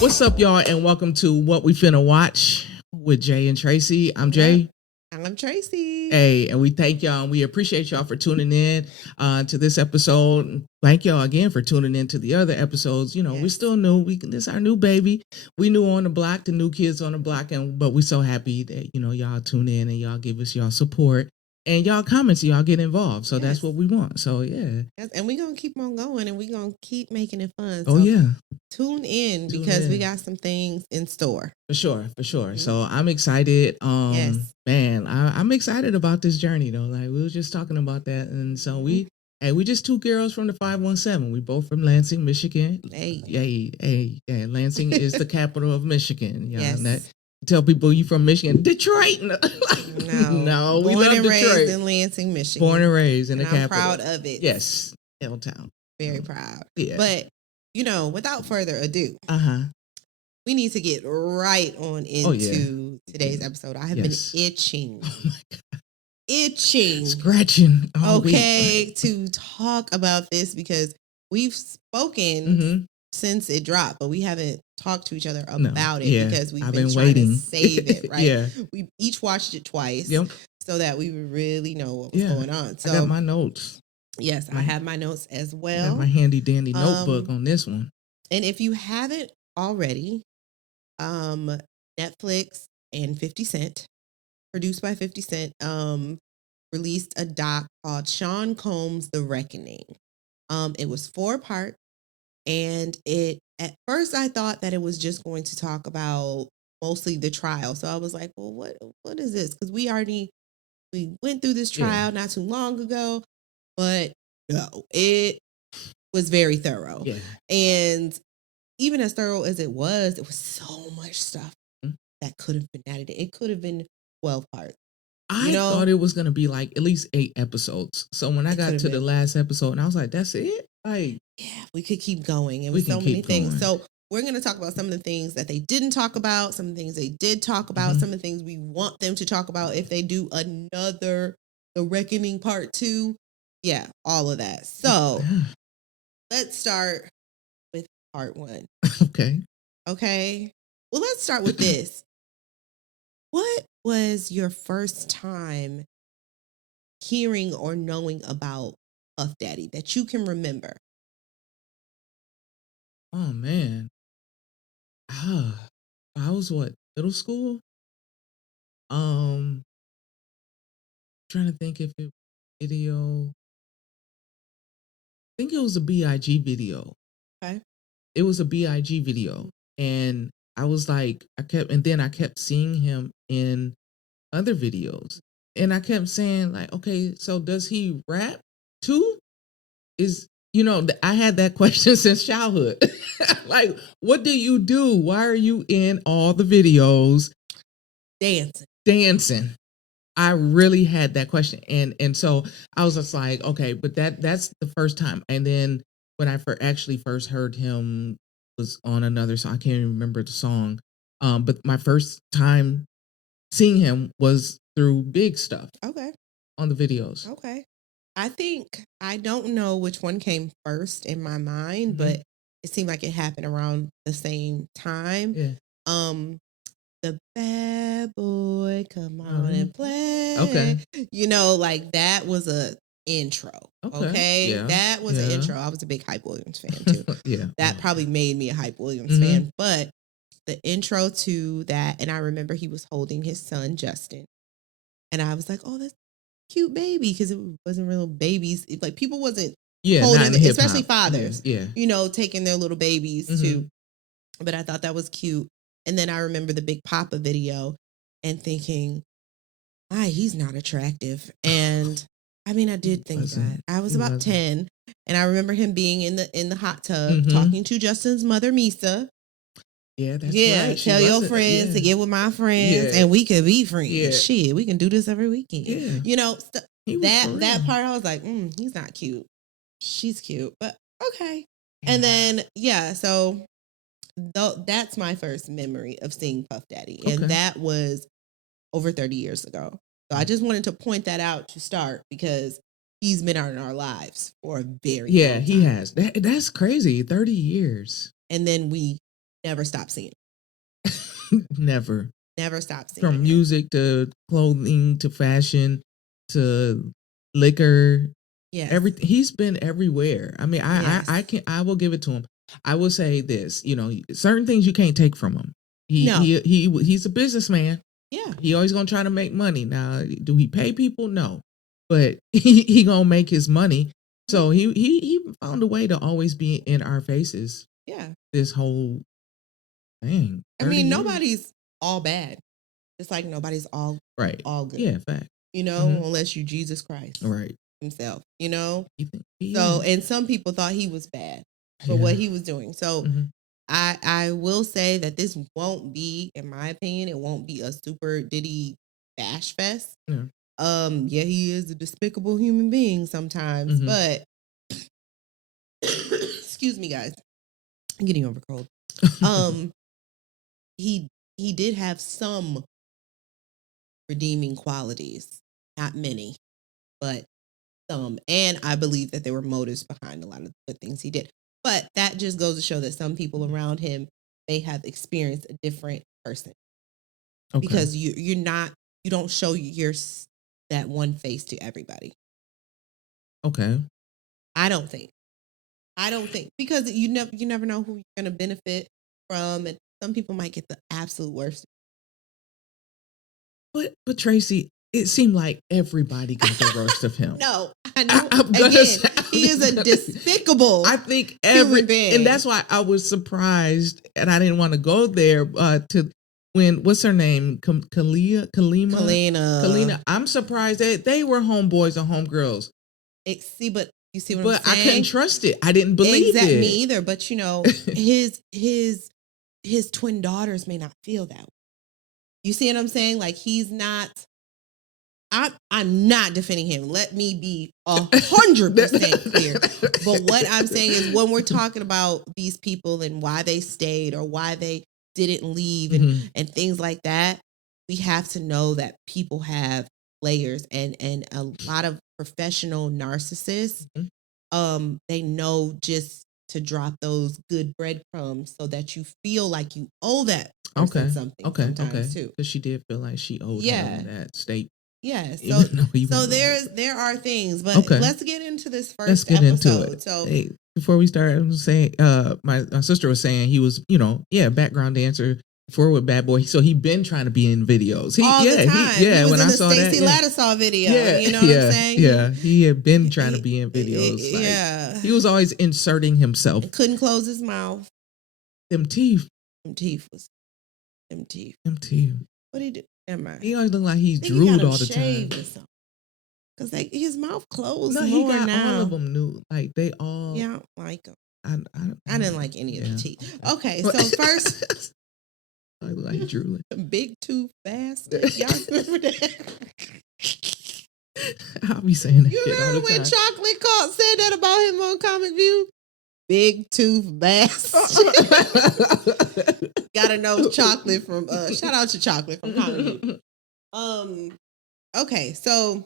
What's up, y'all, and welcome to What We Finna Watch with Jay and Tracy. I'm Jay. I'm Tracy. Hey, and we thank y'all and we appreciate y'all for tuning in to this episode. Thank y'all again for tuning in to the other episodes. You know, Yes. we still new. This is our new baby. We new on the block, the new kids on the block, but we so happy that y'all tune in and y'all give us y'all support and y'all comments. Y'all get involved. So that's what we want. So yeah. Yes, and we're gonna keep on going and we're gonna keep making it fun. Oh yeah. Tune in because we got some things in store. For sure. Mm-hmm. So I'm excited. Yes. Man, I'm excited about this journey though. Like we were just talking about that. And so we just two girls from the 517. We both from Lansing, Michigan. Hey. Lansing is the capital of Michigan. Yes. Tell people you from Michigan. Detroit. No, we love Born and Detroit. raised in Lansing, Michigan. Born and raised in the capital. I'm proud of it. Yes. L-Town. Very proud. Yeah. But without further ado, we need to get right on into today's episode. I have been itching. Oh my God. Itching. Scratching. To talk about this because we've spoken since it dropped, but we haven't talked to each other about it because we've been trying to save it, right? We each watched it twice so that we would really know what was going on. So I got my notes. Yes, I have my notes as well. I have my handy dandy notebook on this one. And if you haven't already, Netflix and 50 Cent, produced by 50 Cent, released a doc called Sean Combs' The Reckoning. It was 4 parts, and at first I thought that it was just going to talk about mostly the trial. So I was like, well, what is this? Because we went through this trial not too long ago, but no, it was very thorough. Yeah. And even as thorough as it was so much stuff that could have been added. It could have been 12 parts. I thought it was going to be like at least 8 episodes. So when I got to the last episode, and I was like, that's it? Like, yeah, we could keep going. It was so many things. So we're going to talk about some of the things that they didn't talk about, some of the things they did talk about, some of the things we want them to talk about if they do another The Reckoning Part 2. Yeah, all of that. So let's start with part 1. Okay. Well, let's start with this. What was your first time hearing or knowing about Puff Daddy that you can remember? Oh, man. I was middle school? Trying to think if it video. I think it was a B.I.G. video. Okay. It was a B.I.G. video. And I was like, I kept seeing him in other videos. And I kept saying like, okay, so does he rap too? I had that question since childhood. Like, what do you do? Why are you in all the videos? Dancing. I really had that question. And so I was just like, okay, but that's the first time. And then when I actually first heard him was on another song. I can't even remember the song. But my first time seeing him was through Big Stuff. Okay. On the videos. Okay. I don't know which one came first in my mind, but it seemed like it happened around the same time. Yeah. The bad boy, come on and play. Okay. Like that was a intro. Okay. Yeah. That was an intro. I was a big Hype Williams fan too. Yeah. That probably made me a Hype Williams fan. But the intro to that, and I remember he was holding his son, Justin. And I was like, oh, that's a cute baby. Because it wasn't real babies. Like people wasn't holding it, especially fathers. Yeah. Taking their little babies too. But I thought that was cute. And then I remember the Big Papa video and thinking, he's not attractive. And I mean, I did think that. I was about 10, and I remember him being in the hot tub talking to Justin's mother, Misa. Yeah, that's right. Tell your friends to get with my friends, and we could be friends. Yeah. Shit, we can do this every weekend. Yeah. That part, I was like, he's not cute. She's cute, but okay. Yeah. And then so that's my first memory of seeing Puff Daddy, and that was over 30 years ago. So I just wanted to point that out to start because he's been in our lives for a very long time. He has. That's crazy. 30 years. And then we never stop seeing. Never. Never stop seeing. From her. music to clothing to fashion to liquor. Yes. Everything. He's been everywhere. I mean, Yes. I will give it to him. I will say this, you know, certain things you can't take from him. No. He's a businessman. Yeah. He always gonna try to make money. Now, do he pay people? No. But he gonna make his money. So he found a way to always be in our faces. Yeah. This whole thing. I mean, 30 years. nobody's all bad. It's like nobody's all Right. all good. Yeah, fact. You know, unless you Jesus Christ. Right. Himself, you know? You think he So, is? and some people thought he was bad for what he was doing. So I will say that this won't be, in my opinion, it won't be a super Diddy bash fest. Yeah. Yeah, he is a despicable human being sometimes, but excuse me, guys. I'm getting over cold. He did have some redeeming qualities. Not many, but some. And I believe that there were motives behind a lot of the things he did. But that just goes to show that some people around him, they have experienced a different person. Okay. Because you don't show that one face to everybody. Okay. I don't think because you never know who you're gonna benefit from, and some people might get the absolute worst. But Tracy, it seemed like everybody got the worst of him. No, I know. Again, he is a despicable. I think human being. and that's why I was surprised, and I didn't want to go there to when what's her name, Kalina. I'm surprised that they were homeboys and homegirls. But you see what I'm saying? But I couldn't trust it. I didn't believe it. Me either. But you know, his twin daughters may not feel that way. You see what I'm saying? Like he's not. I'm not defending him. Let me be 100% clear. But what I'm saying is, when we're talking about these people and why they stayed or why they didn't leave and things like that, we have to know that people have layers, and a lot of professional narcissists, they know just to drop those good breadcrumbs so that you feel like you owe that person something sometimes too. Because she did feel like she owed him that state. Yeah, so there are things, but let's get into this first episode. Into it. So hey, before we start, I'm saying, my sister was saying he was, background dancer before with Bad Boy. So he been trying to be in videos. He was when in I saw Stacey Lattisaw video. You know what I'm saying? Yeah, he had been trying to be in videos. He was always inserting himself. He couldn't close his mouth. Them teeth. Them teeth. Them teeth. What he do? Never mind. He always look like he's drooled all the time. Because his mouth closed. No, he got all of them new. Like they all. Yeah, I don't like them. I didn't like any of the teeth. Okay, so first. I look like he drooling. Big tooth bastard. Y'all remember that? I'll be saying that. You remember when Chocolate said that about him on Comic View? Big tooth bastard. Gotta know Chocolate from shout out to Chocolate from Comic View. Okay, so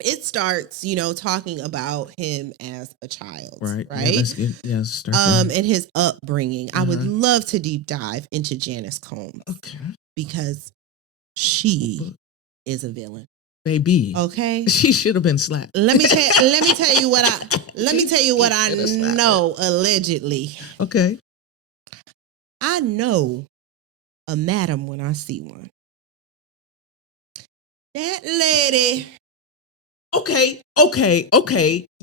it starts, talking about him as a child, right? Yeah, start there. And his upbringing. I would love to deep dive into Janice Combs, because she is a villain, baby. Okay, she should have been slapped. Let me tell you what I know allegedly. Okay, I know a madam when I see one. That lady. Okay.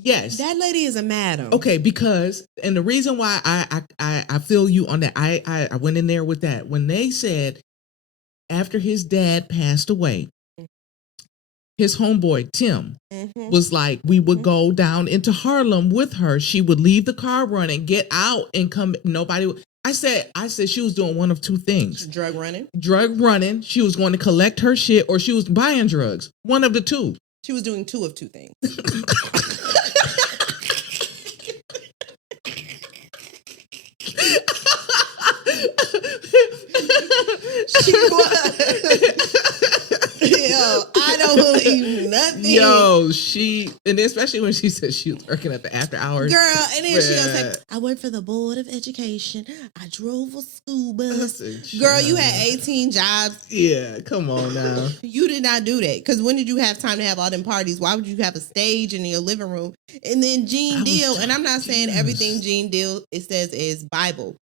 Yes. That lady is a madam. Okay, because, and the reason why I feel you on that, I went in there with that. When they said after his dad passed away, his homeboy, Tim, was like, we would go down into Harlem with her. She would leave the car running, get out and come. Nobody. I said she was doing one of two things. Drug running. She was going to collect her shit, or she was buying drugs. One of the two. She was doing two of two things. She was. Yo, I know who you nothing. Yo, and especially when she said she was working at the after hours. Girl, and then she gonna say, I work for the Board of Education. I drove a school bus. Girl, you had 18 jobs. Yeah, come on now. You did not do that. Because when did you have time to have all them parties? Why would you have a stage in your living room? And then Gene Deal, and I'm not saying everything Gene Deal it says is Bible.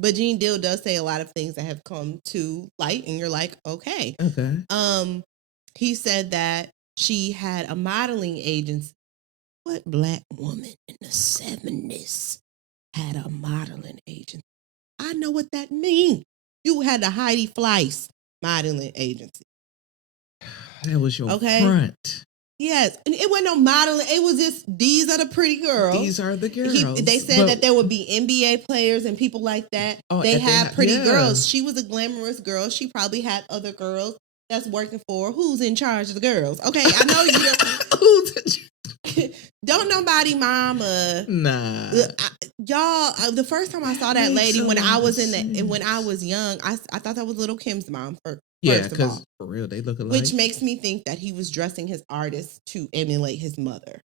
But Gene Deal does say a lot of things that have come to light, and you're like, okay. He said that she had a modeling agency. What black woman in the 70s had a modeling agency? I know what that means. You had the Heidi Fleiss modeling agency. That was your front. Yes, and it wasn't no modeling. It was just, these are the pretty girls. These are the girls. They said that there would be NBA players and people like that. They have pretty girls. She was a glamorous girl. She probably had other girls that's working for who's in charge of the girls. Okay, I know you don't nobody mama. Nah. Y'all, the first time I saw that lady when I was when I was young, I thought that was Little Kim's mom first. Yeah, because for real, they look alike. Which makes me think that he was dressing his artist to emulate his mother.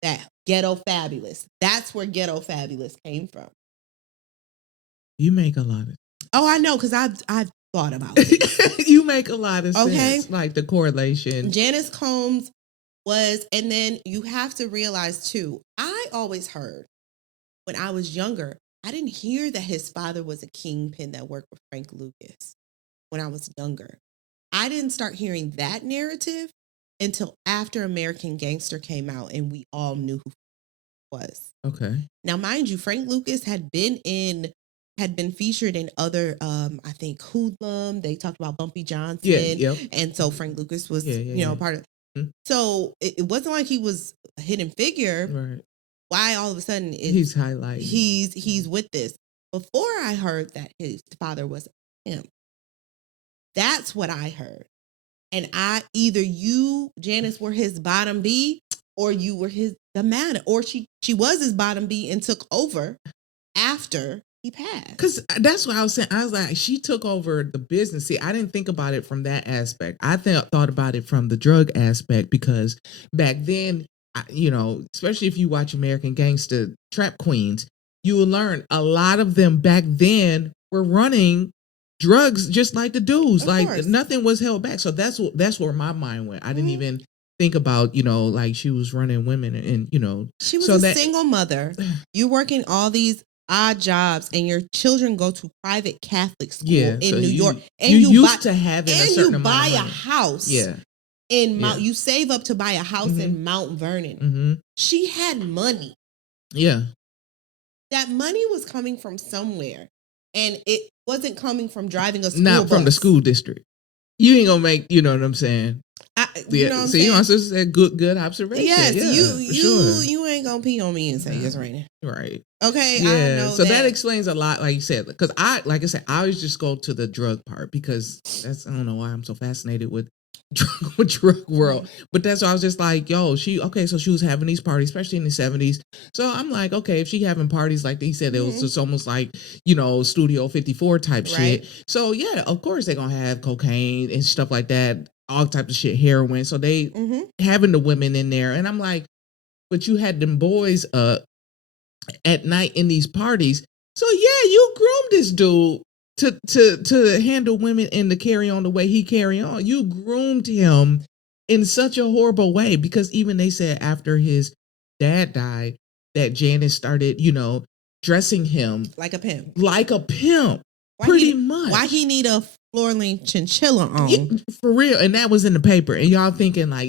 That Ghetto Fabulous. That's where Ghetto Fabulous came from. You make a lot of. Oh, I know, because I've thought about it. You make a lot of sense. Like the correlation. Janice Combs was, and then you have to realize too, I always heard when I was younger, I didn't hear that his father was a kingpin that worked with Frank Lucas. When I was younger, I didn't start hearing that narrative until after American Gangster came out and we all knew who was. Okay. Now, mind you, Frank Lucas had been featured in other, I think Hoodlum. They talked about Bumpy Johnson. Yeah. And so Frank Lucas was, part of. Mm-hmm. So it wasn't like he was a hidden figure. Right. Why all of a sudden he's highlighted? He's with this. Before I heard that his father was him. That's what I heard. And either you, Janice, were his bottom B, or you were the man, or she was his bottom B and took over after he passed. Because that's what I was saying. I was like, she took over the business. See, I didn't think about it from that aspect. I thought about it from the drug aspect, because back then, especially if you watch American Gangster Trap Queens, you will learn a lot of them back then were running drugs just like the dudes. Of course. Nothing was held back. So that's where my mind went. I didn't even think about, like she was running women and she was a single mother. You're working all these odd jobs and your children go to private Catholic school in New York. And you buy a house. Yeah. In Mount, you save up to buy a house in Mount Vernon. Mm-hmm. She had money. Yeah. That money was coming from somewhere. And it wasn't coming from driving a school Not from bus. the school district. You ain't gonna make, you know what I'm saying? You know what I'm saying? You also said good observation. Yes, yeah, you ain't gonna pee on me and say it's raining. Right. Okay, yeah. I know so that explains a lot, like you said. Because I always just go to the drug part, because I don't know why I'm so fascinated with drug world. But that's why I was just like, so she was having these parties, especially in the 70s. So I'm like, okay, if she having parties like he said, it was just almost like, Studio 54 type shit. So yeah, of course they're gonna have cocaine and stuff like that, all types of shit, heroin. So they having the women in there. And I'm like, but you had them boys at night in these parties. So yeah, you groomed this dude to handle women and to carry on the way he carry on. You groomed him in such a horrible way, because even they said after his dad died that Janice started, dressing him like a pimp. Pretty much. Why he need a floor length chinchilla on? Yeah, for real. And that was in the paper. And y'all thinking like,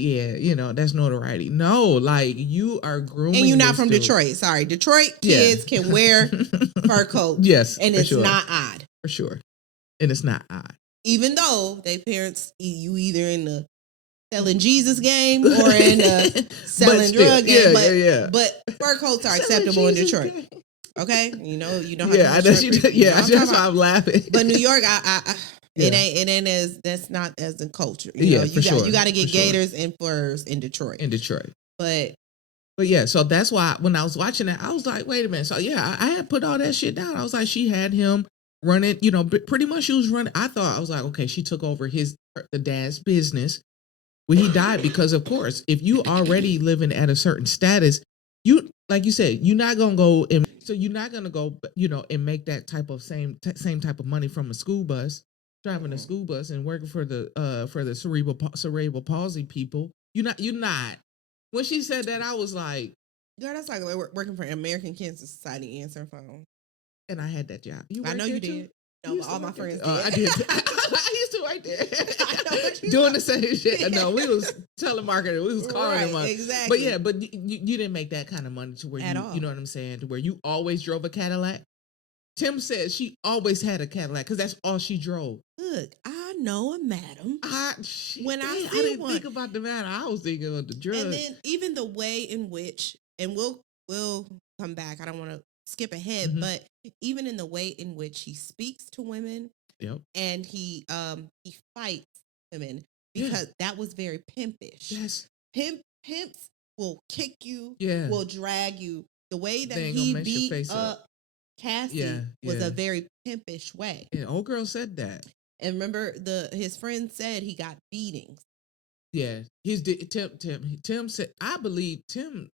that's notoriety. No, like you are grooming. And you're not from Detroit. Sorry. Detroit kids can wear fur coats. Yes. And it's not odd. For sure. And it's not odd. Even though they parents, you either in the selling Jesus game or in the selling drug game. But fur coats are acceptable in Detroit. Game. Okay, you know how. Yeah, I know that's why I'm laughing. But New York, it ain't as that's not as the culture. You got to get gators and furs in Detroit. But yeah, so that's why when I was watching that, I was like, wait a minute. So yeah, I had put all that shit down. I was like, she had him running. Pretty much she was running. I was like, okay, she took over the dad's business. when he died, because of course, if you already living at a certain status, you like you said, you're not gonna go and so you're not gonna go, and make that type of same type of money from a school bus, driving a school bus and working for the cerebral palsy people. You're not. When she said that, I was like, Girl, that's like working for American Cancer Society answer phone. and I had that job. You I know you you did. No, but all my friends did. I did. I used to right there. Doing the same shit. No, we was telemarketing. We was calling them up. Exactly. But yeah, but you didn't make that kind of money to where At you, all. you know what I'm saying, to where you always drove a Cadillac. Tim said she always had a Cadillac because that's all she drove. Look, I know a madam. When I didn't think about the matter. I was thinking of the drugs. And then even the way in which, and we'll come back. I don't want to skip ahead, but even in the way in which he speaks to women, and he fights women, because that was very pimpish. Yes, pimps will kick you, yeah, will drag you. The way that they he beat up Cassie was a very pimpish way. And old girl said that. And remember, his friend said he got beatings. Yeah, Tim said, I believe Tim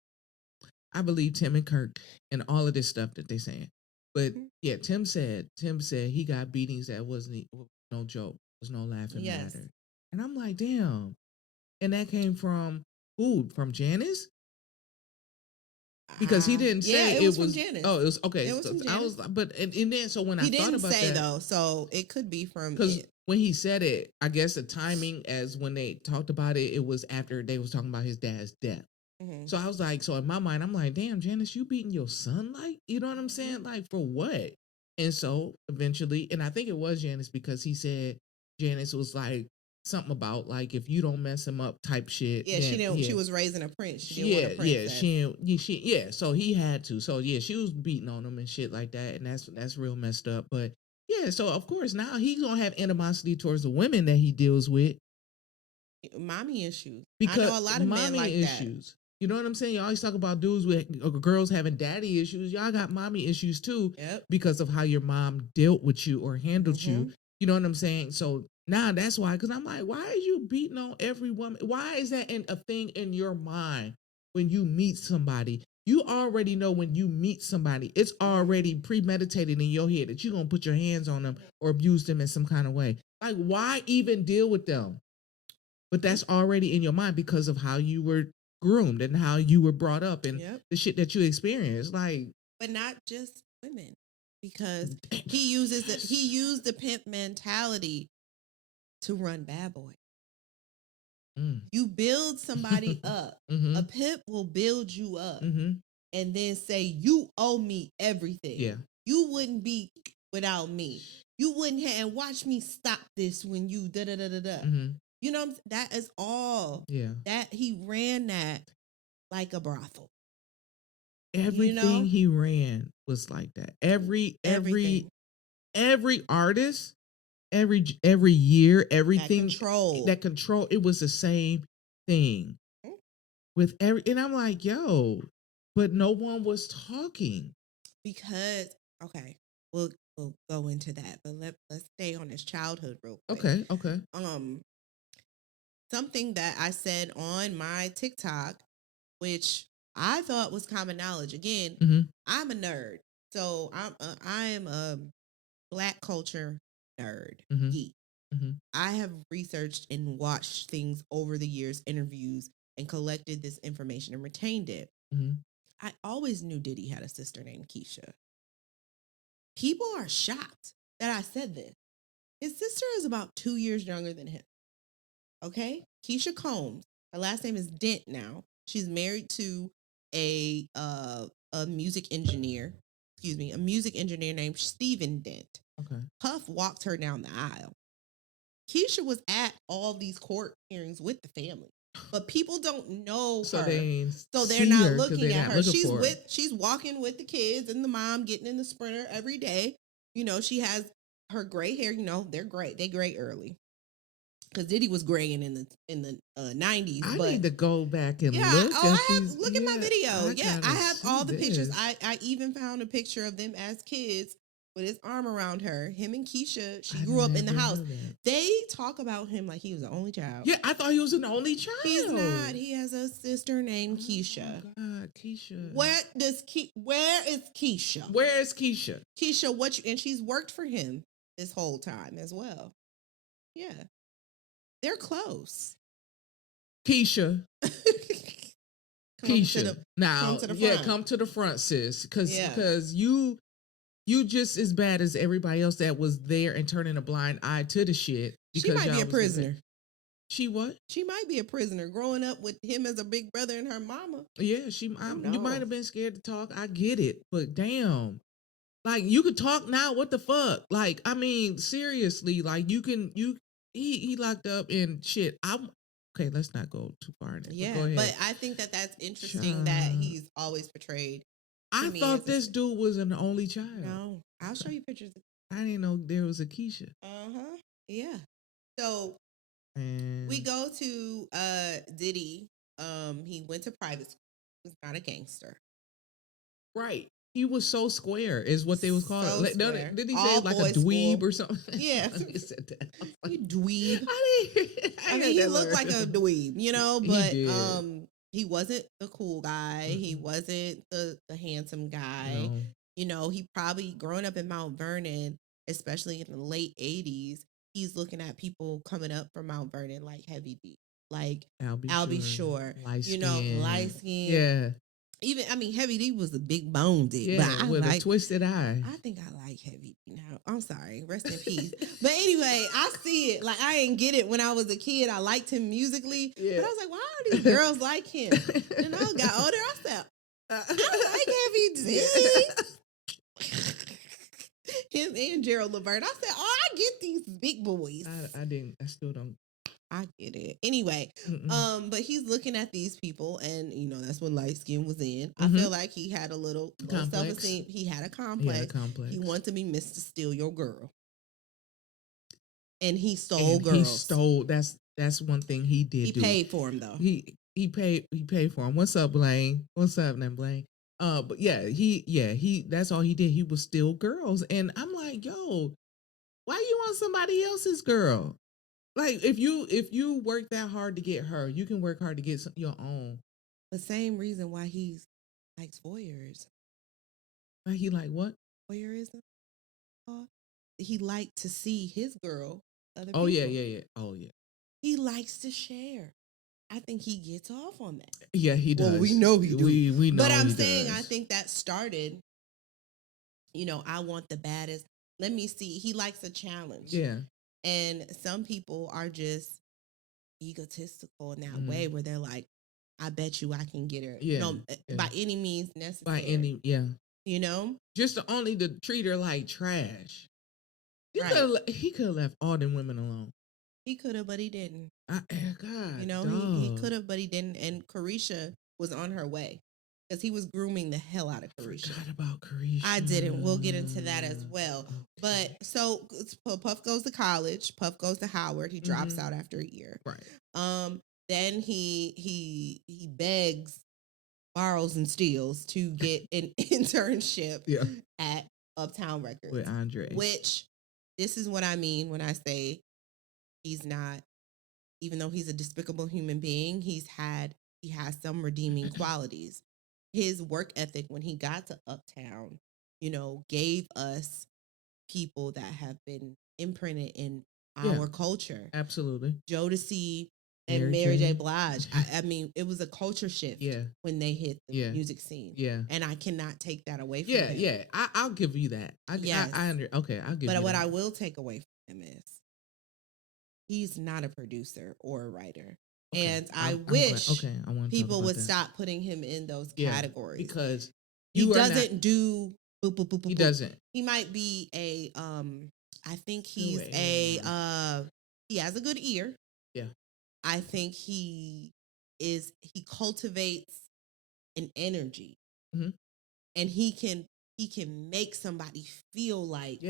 and Kirk and all of this stuff that they saying. But yeah, Tim said he got beatings that wasn't no joke. Was no laughing matter. And I'm like, damn. And that came from who? From Janice? Because he didn't say it was from Janice. Oh, it was okay. It was from Janice. I was, but and then so when I thought about that, he didn't say though, so it could be from. Because when he said it, I guess the timing as when they talked about it, it was after they was talking about his dad's death. So I was like, so in my mind, I'm like, damn, Janice, you beating your son, like, you know what I'm saying, like, for what? And so eventually, and I think it was Janice, because he said Janice was like something about like, if you don't mess him up type shit. Yeah, she didn't. She was raising a prince. She didn't want a princess. So he had to. So yeah, she was beating on him and shit like that, and that's real messed up. But yeah, so of course now he's gonna have animosity towards the women that he deals with. Mommy issues. Because I know a lot of men like issues. that. You know what I'm saying? You always talk about dudes with girls having daddy issues. Y'all got mommy issues too, because of how your mom dealt with you or handled you. You know what I'm saying? So now that's why, because I'm like, why are you beating on every woman? Why is that a thing in your mind when you meet somebody? You already know when you meet somebody, it's already premeditated in your head that you're going to put your hands on them or abuse them in some kind of way. Like, why even deal with them? But that's already in your mind because of how you were groomed and how you were brought up and the shit that you experienced. Like, but not just women, because he used the pimp mentality to run Bad Boy. You build somebody up. A pimp will build you up and then say, you owe me everything. Yeah. You wouldn't be without me. You wouldn't have, and watch me stop this when you da-da-da-da-da. You know, that is all. Yeah. That he ran that like a brothel. Everything he ran was like that. Every artist, every year, everything that control, it was the same thing with and I'm like, yo, but no one was talking because we'll go into that, but let's stay on his childhood real quick. Okay. Something that I said on my TikTok, which I thought was common knowledge. Again, I'm a nerd, so I am a Black culture nerd, geek. I have researched and watched things over the years, interviews, and collected this information and retained it. I always knew Diddy had a sister named Keisha. People are shocked that I said this. His sister is about 2 years younger than him. Okay? Keisha Combs. Her last name is Dent now. She's married to a music engineer. A music engineer named Steven Dent. Okay. Puff walked her down the aisle. Keisha was at all these court hearings with the family, but people don't know her. So they're not looking at her. She's walking with the kids and the mom, getting in the Sprinter every day. You know, she has her gray hair. You know, they're gray. They gray early. Because Diddy was graying in the 90s. I need to go back and look. Look at my video. I have all the pictures. I even found a picture of them as kids with his arm around her. Him and Keisha, she I grew up in the never house. knew that. They talk about him like he was the only child. Yeah, I thought he was an only child. He's not. He has a sister named Keisha. Oh my God, Keisha. Where is Keisha? Where is Keisha? Keisha, and she's worked for him this whole time as well. Yeah. They're close. Keisha. Keisha. Now, come to the front, sis. Because you just as bad as everybody else that was there and turning a blind eye to the shit. She might be a prisoner. She what? She might be a prisoner growing up with him as a big brother and her mama. Yeah, you might have been scared to talk. I get it. But damn. Like, you could talk now. What the fuck? Like, I mean, seriously, like, he locked up and shit. Okay, let's not go too far in it. Yeah, but go ahead. But I think that's interesting that he's always portrayed. I thought this dude was an only child. No, I'll show you pictures. I didn't know there was a Keisha. Yeah. So we go to Diddy. He went to private school. He was not a gangster. Right. He was so square, is what they was called. So did he say like a dweeb or something? Yeah. He said that. You dweeb. I mean, he looked like a dweeb, you know, but he wasn't the cool guy. Mm-hmm. He wasn't the handsome guy. No. You know, he probably growing up in Mount Vernon, especially in the late 80s, he's looking at people coming up from Mount Vernon like Heavy D, like Albie Shore, you know, light skin. Yeah. Even, I mean, Heavy D was a big bone dick. Yeah, but with a twisted eye. I think I like Heavy D now. I'm sorry. Rest in peace. But anyway, I see it. Like, I didn't get it when I was a kid. I liked him musically. Yeah. But I was like, why are these girls like him? And I got older. I said, I like Heavy D. Him and Gerald Levert. I said, oh, I get these big boys. I still don't. I get it. Anyway, but he's looking at these people, and you know that's when light skin was in. I feel like he had a little self-esteem. He had a complex. He wanted to be Mr. Steal Your Girl, and he stole girls. He stole. That's one thing he did. He paid for him though. He paid for him. What's up, Blaine? What's up, then, Blaine? But he that's all he did. He was steal girls, and I'm like, yo, why you want somebody else's girl? Like, if you work that hard to get her, you can work hard to get your own. The same reason why he likes voyeurs. Why he like what? Voyeurism. He liked to see his girl. Other people. Yeah. Oh yeah. He likes to share. I think he gets off on that. Yeah, he does. Well, we know he do. We know. But I'm saying, I think that started. You know, I want the baddest. Let me see. He likes a challenge. Yeah. And some people are just egotistical in that way where they're like, I bet you I can get her. Yeah. No, by any means necessary. You know? Just only to treat her like trash. He could have left all them women alone. He could have, but he didn't. God. You know, he could have, but he didn't. And Carisha was on her way. Because he was grooming the hell out of Carisha. I forgot about Carisha. I didn't. We'll get into that as well. Okay. But so Puff goes to college. Puff goes to Howard. He drops out after a year. Right. Then he begs, borrows, and steals to get an internship at Uptown Records with Andre. Which this is what I mean when I say he's not. Even though he's a despicable human being, he has some redeeming qualities. His work ethic when he got to Uptown, you know, gave us people that have been imprinted in our culture. Absolutely. Jodeci and Mary J. Blige. I mean, it was a culture shift when they hit the music scene. Yeah. And I cannot take that away from him. Yeah. I'll give you that. I'll give you that. But what I will take away from him is he's not a producer or a writer. Okay. And I wish people would stop putting him in those categories. Because he doesn't do boop, boop, boop, boop. He doesn't. He might be I think he's he has a good ear. Yeah. I think he cultivates an energy. Mm-hmm. And he can make somebody feel like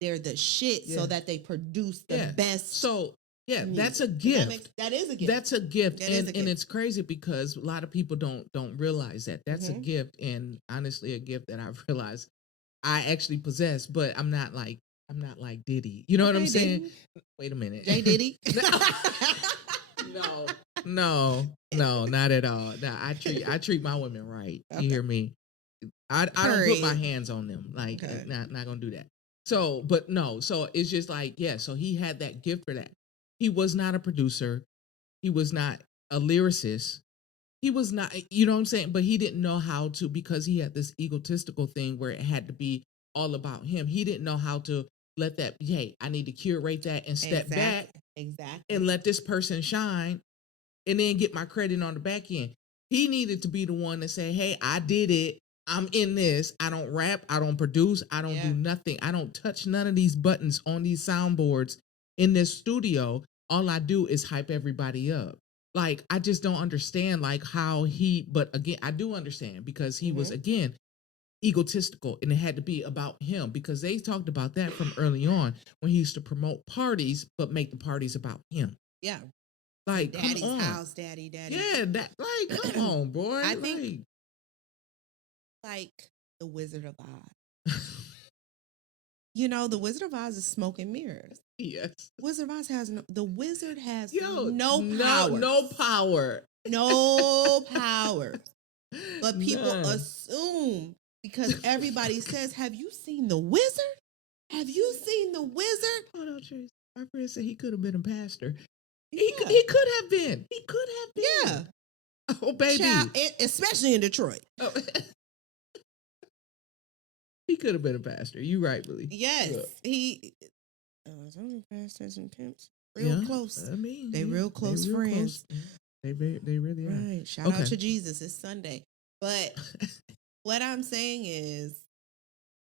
they're the shit so that they produce the best. So that's a gift. That is a gift. That's a gift. And it's crazy because a lot of people don't realize that. That's a gift. And honestly, a gift that I've realized I actually possess, but I'm not like Diddy. You know what I'm saying? Diddy. Wait a minute. J Diddy. No, not at all. No, I treat my women right. Okay. You hear me? I don't put my Period. hands on them. Like Okay. not gonna do that. So, but no, so it's just like, yeah, so he had that gift for that. He was not a producer. He was not a lyricist. He was not, you know what I'm saying? But he didn't know how to, because he had this egotistical thing where it had to be all about him. He didn't know how to let that be, hey, I need to curate that and step back and let this person shine and then get my credit on the back end. He needed to be the one to say, hey, I did it. I'm in this. I don't rap. I don't produce. I don't do nothing. I don't touch none of these buttons on these soundboards in this studio. All I do is hype everybody up. Like, I just don't understand like how but again, I do understand because he was, again, egotistical and it had to be about him because they talked about that from early on when he used to promote parties, but make the parties about him. Yeah. Like, Daddy's come on. house, daddy. Yeah, that, like, come on, boy. I think like the Wizard of Oz. You know, the Wizard of Oz is smoke and mirrors. Yes. The wizard has no power. No power. No power. But people assume because everybody says, have you seen the wizard? Have you seen the wizard? Hold on, Trace. My friend said he could have been a pastor. He could have been. He could have been. Yeah. Oh, baby. Child, especially in Detroit. Oh. He could have been a pastor. You right, Billy. Yes. Look. He pastors and pimps. Real close. I mean, they real close friends. Close. They really are. Right. Shout out to Jesus. It's Sunday. But what I'm saying is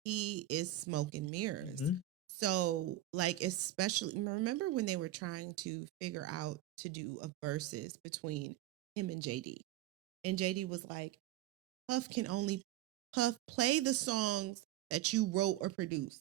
he is smoke and mirrors. Mm-hmm. So, like, especially, remember when they were trying to figure out to do a versus between him and JD? And JD was like, Puff play the songs that you wrote or produced.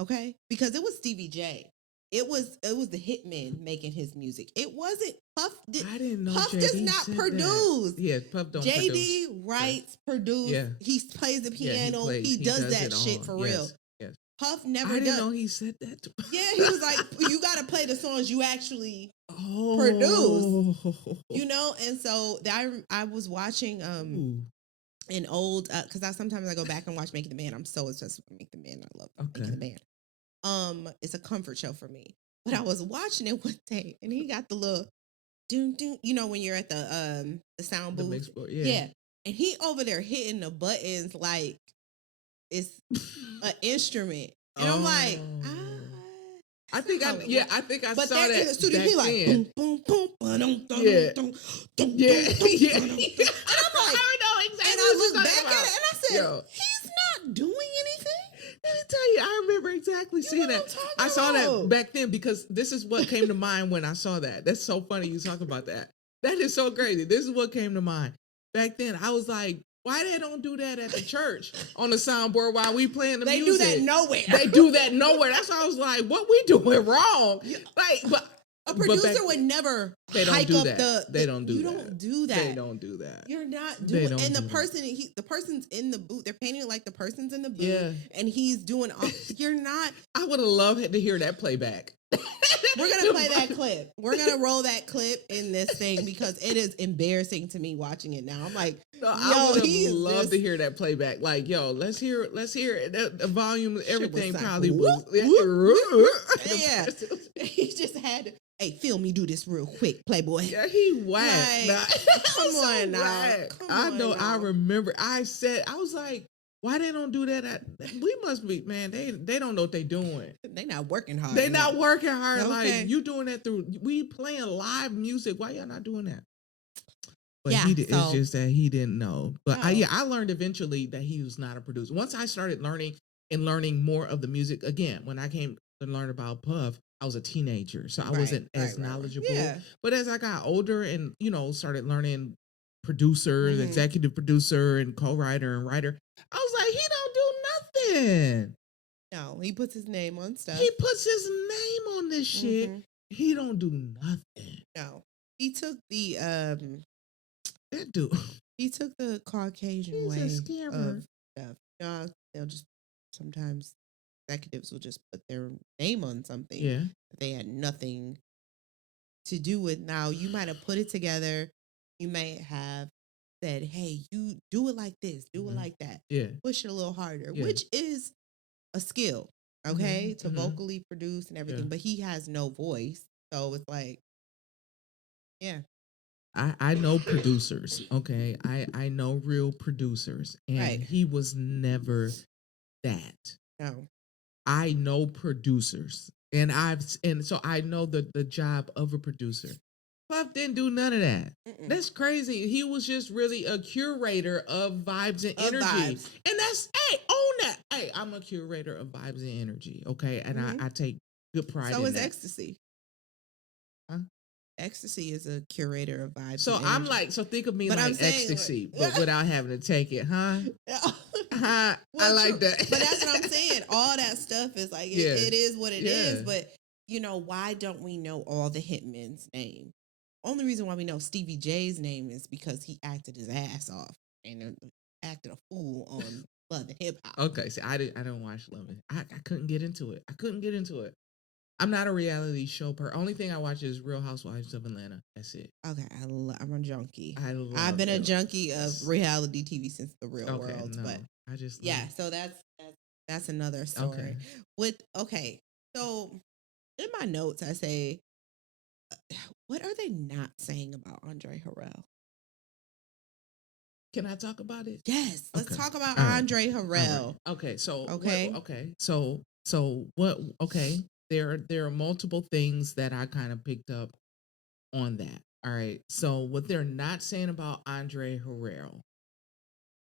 Okay? Because it was Stevie J. It was the hitman making his music. It wasn't Puff. I didn't know Puff JD does not produce. That. Yeah, Puff don't JD produce. writes, produce. Yeah. He plays the piano. Yeah, he does that shit for real. Yes. Puff never does. I didn't know he said that. Yeah, he was like, you got to play the songs you actually produce. You know, and so I was watching an old because sometimes I go back and watch Making the Band. I'm so obsessed with Making the Band. I love Making the Band. It's a comfort show for me. But I was watching it one day, and he got the little doom doom. You know when you're at the sound booth, yeah. And he over there hitting the buttons like it's an instrument, and I'm like, I think I but saw that. In the studio, he like boom boom boom, yeah. And I'm like, I know exactly. And I look back at it, and I said, he's not doing anything. Let me tell you, I remember exactly seeing that. I saw that back then because this is what came to mind when I saw that. That's so funny you talk about that. That is so crazy. This is what came to mind. Back then, I was like, why they don't do that at the church on the soundboard while we playing the music? They do that nowhere. They do that nowhere. That's why I was like, what we doing wrong? Like, but a producer would never hike up the. They don't do that. You don't do that. They don't do that. You're not doing. And the person's in the booth. They're painting it like the person's in the booth. Yeah. And he's doing. You're not. I would have loved to hear that playback. We're gonna play that clip. We're gonna roll that clip in this thing because it is embarrassing to me watching it now. I'm like, I would love to hear that playback. Like, yo, let's hear it. The volume, everything probably was. Yeah, he just had to. Hey, film me do this real quick, Playboy. Yeah, he whacked. Come on now. I know. I remember. I was like, why they don't do that? We must be, man. They don't know what they doing. They not working hard. They not working hard. Okay. Like you doing that we playing live music. Why y'all not doing that? But it's just that he didn't know. But I learned eventually that he was not a producer. Once I started learning more of the music again, when I came to learn about Puff, I was a teenager, so I wasn't as knowledgeable. Yeah. But as I got older and started learning producers, executive producer, and co-writer and writer, I was like, he don't do nothing. No, he puts his name on stuff. He puts his name on this shit. He don't do nothing. No, he took the that dude. He took the Caucasian way of stuff. They'll just sometimes executives will just put their name on something Yeah. that they had nothing to do with. Now, you might have put it together. You may have said, hey, you do it like this, do it like that. Yeah. Push it a little harder, Yeah. which is a skill, okay, to vocally produce and everything. Yeah. But he has no voice. So it's like, yeah. I know producers, okay? I know real producers, and Right. he was never that. No. I know producers, and so I know the job of a producer. Puff didn't do none of that. Mm-mm. That's crazy. He was just really a curator of vibes and Of energy. vibes. And that's, hey, own that. Hey, I'm a curator of vibes and energy, okay? And I take good pride So in is that. Ecstasy. Huh? Ecstasy is a curator of vibes. So and I'm energy. like, so think of me But I'm like saying, Ecstasy, like- but without having to take it, huh? I Well, like true. that. But that's what I'm saying. All that stuff is like, Yeah. it is what it is. Yeah. But, why don't we know all the hitmen's name? Only reason why we know Stevie J's name is because he acted his ass off and acted a fool on Love and Hip Hop. Okay, see, I don't watch Love It. I couldn't get into it. I'm not a reality show Only thing I watch is Real Housewives of Atlanta. That's it. Okay, I'm a junkie. I've I've been a junkie of reality TV since the real Okay, world. no, But I just yeah, so that's another story. Okay. So in my notes I say, what are they not saying about Andre Harrell? Can I talk about it? Yes, let's Okay. talk about All right. Andre All Harrell. right. Okay, so Okay. So what? Okay, there are multiple things that I kind of picked up on that. All right, so what they're not saying about Andre Harrell,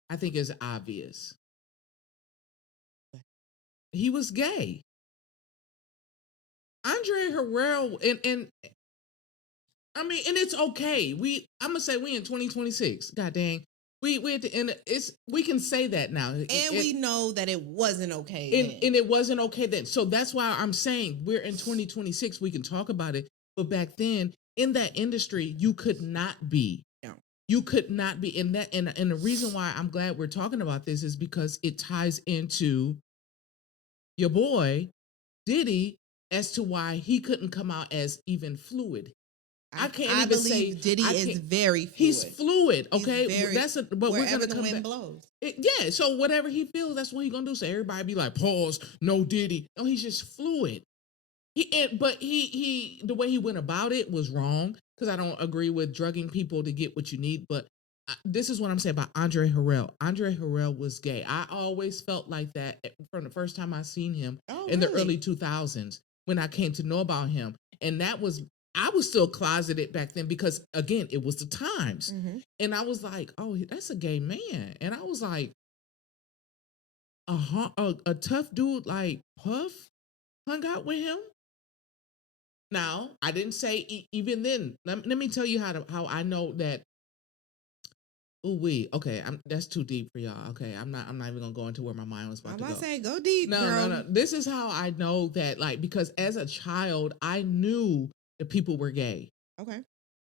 I think is obvious. He was gay. Andre Harrell, and I mean, and it's okay. I'm gonna say we in 2026. God dang, we at the end. We can say that now, And we know that it wasn't okay then. and it wasn't okay then. So that's why I'm saying we're in 2026. We can talk about it, but back then in that industry, you could not be. No. You could not be in that. And the reason why I'm glad we're talking about this is because it ties into your boy Diddy as to why he couldn't come out as even fluid. I can't even say Diddy is very fluid. He's fluid, okay? But we're gonna the come wind back. blows. Yeah, so whatever he feels, that's what he's gonna do. So everybody be like, pause, no Diddy. No, he's just fluid. But the way he went about it was wrong, because I don't agree with drugging people to get what you need. But this is what I'm saying about Andre Harrell. Andre Harrell was gay. I always felt like that from the first time I seen him in the early 2000s when I came to know about him. And I was still closeted back then because, again, it was the times. Mm-hmm. And I was like, oh, that's a gay man. And I was like, a tough dude like Puff hung out with him? Now, I didn't say even then. Let me tell you how I know that. Okay, that's too deep for y'all. Okay, I'm not even gonna go into where my mind was about to go. I'm about to say, go deep, girl. No. This is how I know that, like, because as a child, I knew that people were gay. Okay,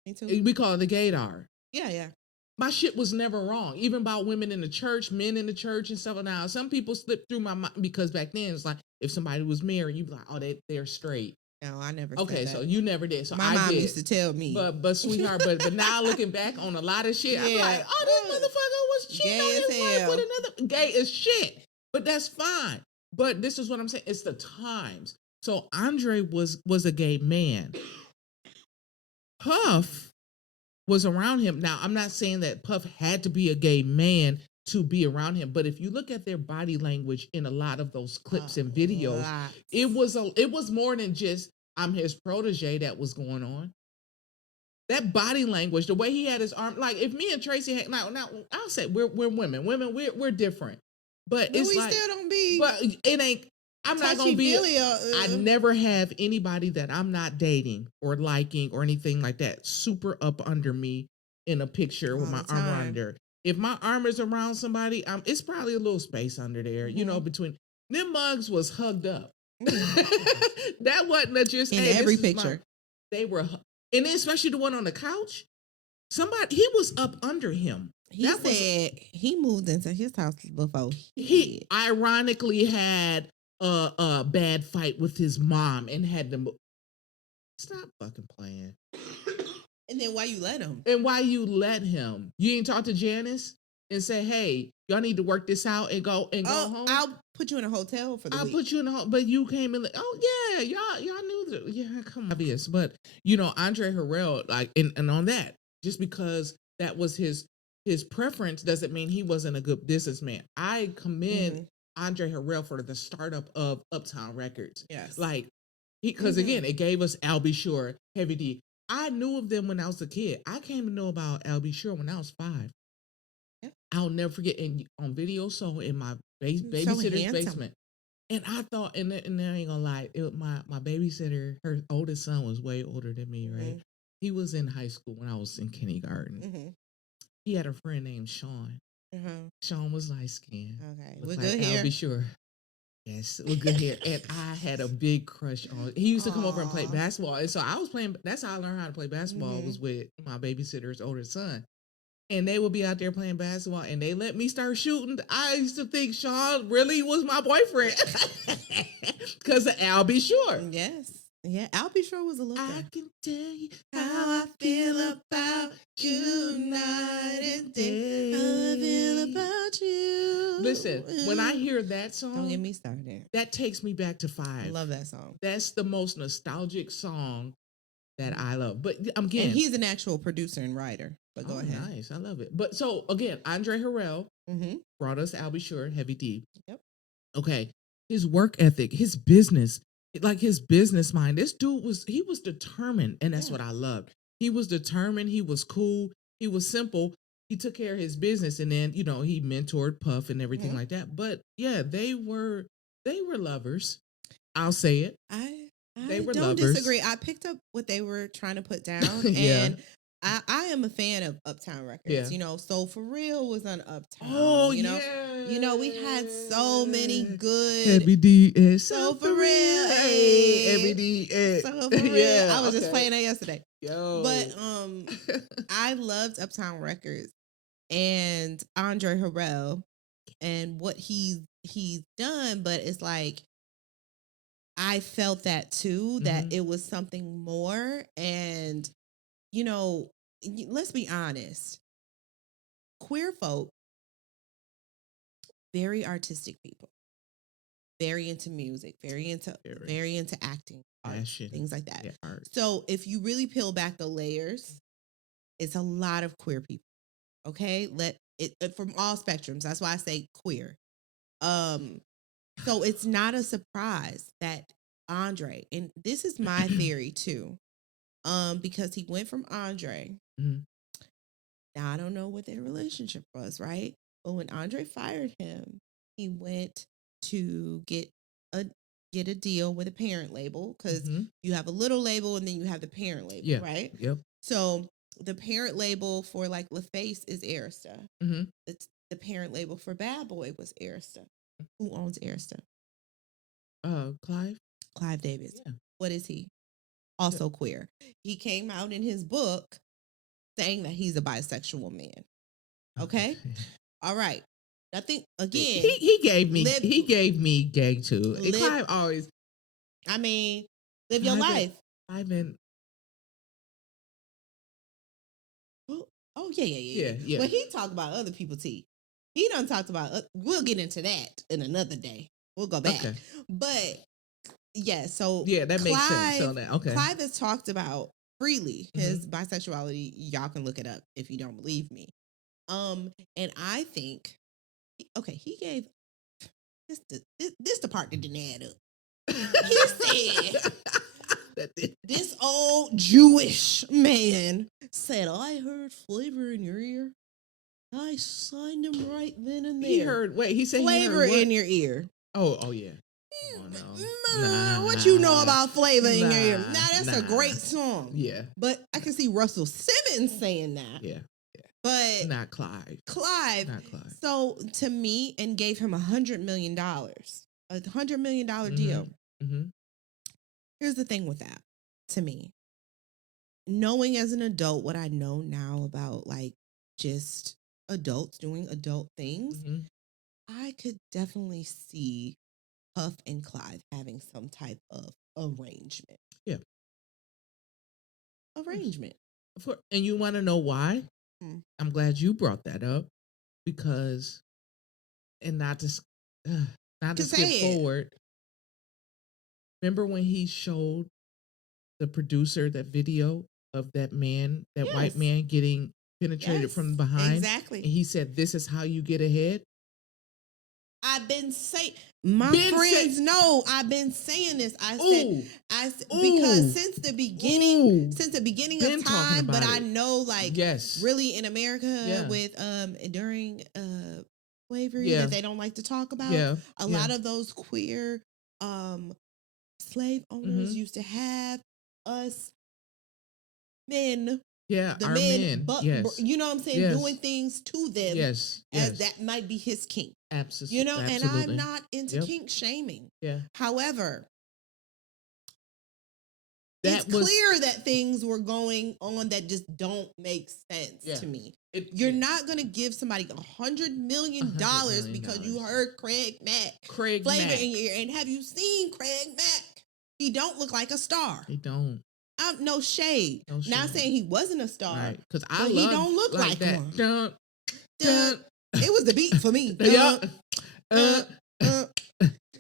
me too. We call it the gaydar. Yeah. My shit was never wrong, even about women in the church, men in the church, and stuff. Now, some people slip through my mind because back then it's like if somebody was married, you'd be like, oh, they're straight. No, I never. Okay, so you never did. So my mom used to tell me. But sweetheart, but now looking back on a lot of shit, I'm like, oh, this motherfucker was cheating on his wife with another. Gay as shit. But that's fine. But this is what I'm saying. It's the times. So Andre was a gay man. Puff was around him. Now, I'm not saying that Puff had to be a gay man to be around him, but if you look at their body language in a lot of those clips and videos, it was more than just I'm his protege that was going on. That body language, the way he had his arm, like if me and Tracy had now I'll say we're women. We're different. But it's we like still don't be. But it ain't. I'm not gonna be. I never have anybody that I'm not dating or liking or anything like that super up under me in a picture with my arm under. If my arm is around somebody, it's probably a little space under there, between them mugs was hugged up. That wasn't just in every picture. They were, and especially the one on the couch. He was up under him. He said he moved into his house before he ironically had a bad fight with his mom and had to stop fucking playing. And then why you let him? And why you let him? You ain't talk to Janice and say, "Hey, y'all need to work this out and go home." I'll put you in a hotel for the week. I'll put you in a hotel, but you came in. Oh yeah, y'all knew that. Yeah, come on, obvious. But Andre Harrell, like, and on that, just because that was his preference doesn't mean he wasn't a good businessman. I commend Andre Harrell for the startup of Uptown Records. Yes, like because again, it gave us Al B. Sure, Heavy D. I knew of them when I was a kid. I came to know about Al B. Sure when I was 5. Yep. I'll never forget on video. So in my babysitter's basement. And I thought, and I ain't gonna lie, my babysitter, her oldest son was way older than me, right? He was in high school when I was in kindergarten. He had a friend named Sean. Sean was light skinned. Okay, with good hair. I'll be sure. Yes, with good hair. And I had a big crush on. He used to come over and play basketball, and so I was playing. That's how I learned how to play basketball. Was with my babysitter's older son. And they would be out there playing basketball, and they let me start shooting. I used to think Sean really was my boyfriend because of Al B. Sure. Yes. Yeah, Al B. Sure was a looker. I can tell you how I feel about you night and day. How I feel about you. Listen, when I hear that song, don't get me started. That takes me back to 5. I love that song. That's the most nostalgic song that I love. But again, and he's an actual producer and writer. But go ahead. Nice, I love it. But so again, Andre Harrell brought us Al B. Sure, Heavy D. Yep. Okay, his work ethic, his business, like his business mind. This dude was determined, and that's what I loved. He was determined. He was cool. He was simple. He took care of his business, and then he mentored Puff and everything like that. But yeah, they were lovers. I'll say it. They were don't lovers. Disagree. I picked up what they were trying to put down, and I am a fan of Uptown Records. So For Real was on Uptown. Oh, we had so many good. Heavy D is So For Real. Heavy D is So For Real. I was just playing that yesterday. Yo. But I loved Uptown Records and Andre Harrell and what he's done, but it's like I felt that too, that it was something more. And let's be honest, queer folk, very artistic people, very into music, very into acting, art, things like that. Yeah, so if you really peel back the layers, it's a lot of queer people. Okay, from all spectrums. That's why I say queer. So it's not a surprise that Andre, and this is my theory too, because he went from Andre. Now I don't know what their relationship was, right? But when Andre fired him, he went to get a deal with a parent label, because you have a little label and then you have the parent label, right? Yep. So the parent label for like LaFace is Arista. It's the parent label for Bad Boy was Arista. Who owns Arista? Clive Davis. Yeah. What is he? Also queer. He came out in his book saying that he's a bisexual man. Okay? All right. I think again he gave me gay too. Clive always. I mean, live your life. I've been. Oh yeah. But he talked about other people's teeth. He done talked about. We'll get into that in another day. We'll go back. Okay. But yeah, so that makes sense. So that Clive has talked about freely his bisexuality. Y'all can look it up if you don't believe me. And I think, he gave this the part that didn't add up. He said. This old Jewish man said, I heard flavor in your ear. I signed him right then and there. He said flavor in your ear. Oh yeah. Oh, no. What you know about flavor in your ear? Now that's a great song. Yeah. But I can see Russell Simmons saying that. Yeah. But not Clive. Not Clive. So to me, and gave him $100 million. $100 million deal. Here's the thing with that, to me. Knowing as an adult what I know now about like just adults doing adult things, Mhm. I could definitely see Puff and Clive having some type of arrangement. Yeah. Arrangement. And you want to know why? Hmm. I'm glad you brought that up because, and not to skip say it. forward. Remember when he showed the producer that video of that man, that white Yes. man getting penetrated from behind? Exactly. And he said, "This is how you get ahead." I've been saying, my friends know I've been saying this. Because since the beginning of time, but I know really in America with during slavery that they don't like to talk about. A lot of those queer slave owners used to have us men. Yeah, the our men, men. Yes. you know what I'm saying, Yes. doing things to them. Yes. As that might be his kink. Absolutely. You know, and I'm not into kink shaming. Yeah. However, it's clear that things were going on that just don't make sense to me. You're not going to give somebody $100 million because you heard Craig Mack flavor in your ear. And have you seen Craig Mack? He don't look like a star. He don't. No shade. Not saying he wasn't a star, right? Because he don't look like that. one. Dun, Dun. It was the beat for me. Yeah. Here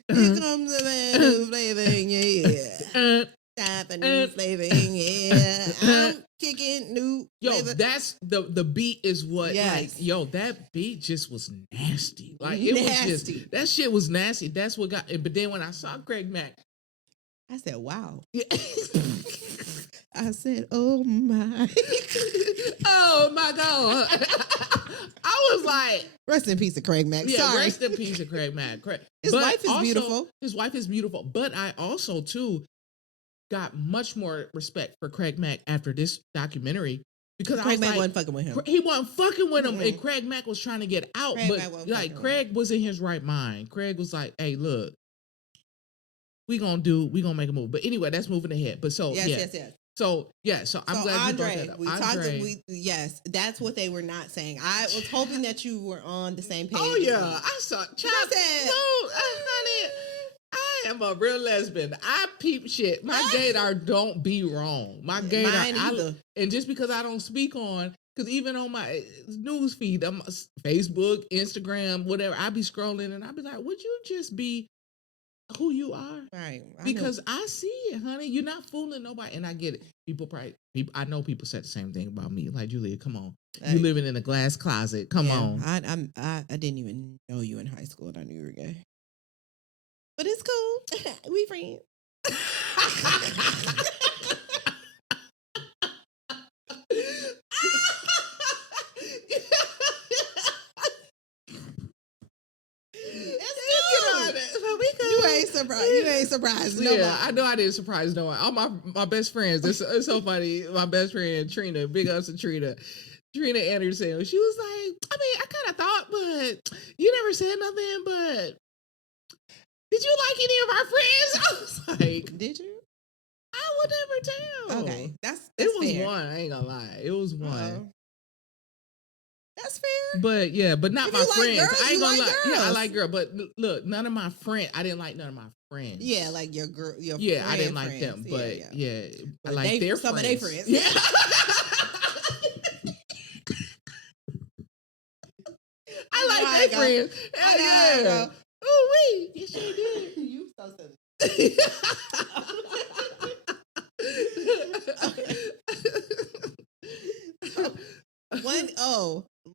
comes the man who's flavor in your ear. Stop a new flavor in your ear. I'm kicking new flavor. That's the beat is what that beat just was nasty. Like it was just, that shit was nasty. That's what got it. But then when I saw Craig Mack, I said, wow. I said, oh my. Oh my God. I was like, rest in peace of Craig Mack. Yeah, sorry. Rest in peace of Craig Mack. His wife is beautiful. His wife is beautiful. But I also too got much more respect for Craig Mack after this documentary. Because Craig Mack wasn't fucking with him. He wasn't fucking with him, and Craig Mack was trying to get out. Craig was in his right mind. Craig was like, "Hey, look, we gonna make a move." But anyway, that's moving ahead. But so yes. So I'm glad Andre, you brought that up. Yes, that's what they were not saying. I was hoping that you were on the same page. Oh yeah, I saw. Honey, I am a real lesbian. I peep shit. My gaydar don't be wrong. My gaydar, and just because I don't speak on, because even on my news feed, Facebook, Instagram, whatever, I be scrolling and I be like, would you just be who you are? Right. Because I see it, honey. You're not fooling nobody. And I get it. I know people said the same thing about me. Like, Julia, come on. You living in a glass closet. Come on. I didn't even know you in high school and I knew you were gay. But it's cool. We friends. You ain't surprised. Yeah, I know I didn't surprise no one. All my best friends. It's so funny. My best friend Trina, big ups to Trina Anderson. She was like, I mean, I kind of thought, but you never said nothing. But did you like any of our friends? I was like, did you? I would never tell. Okay, that's it was fair. one. I ain't gonna lie, it was one. Uh-oh. That's fair. But not my friends. Girls, I ain't gonna lie. girls. Yeah, I like girls. But look, none of my friends. I didn't like none of my friends. Yeah, like your girl. I didn't like friends. them. But but I like their some friends. of their friends. Yeah. I like their friends. Yeah. Oh wait, yes you did. You so silly.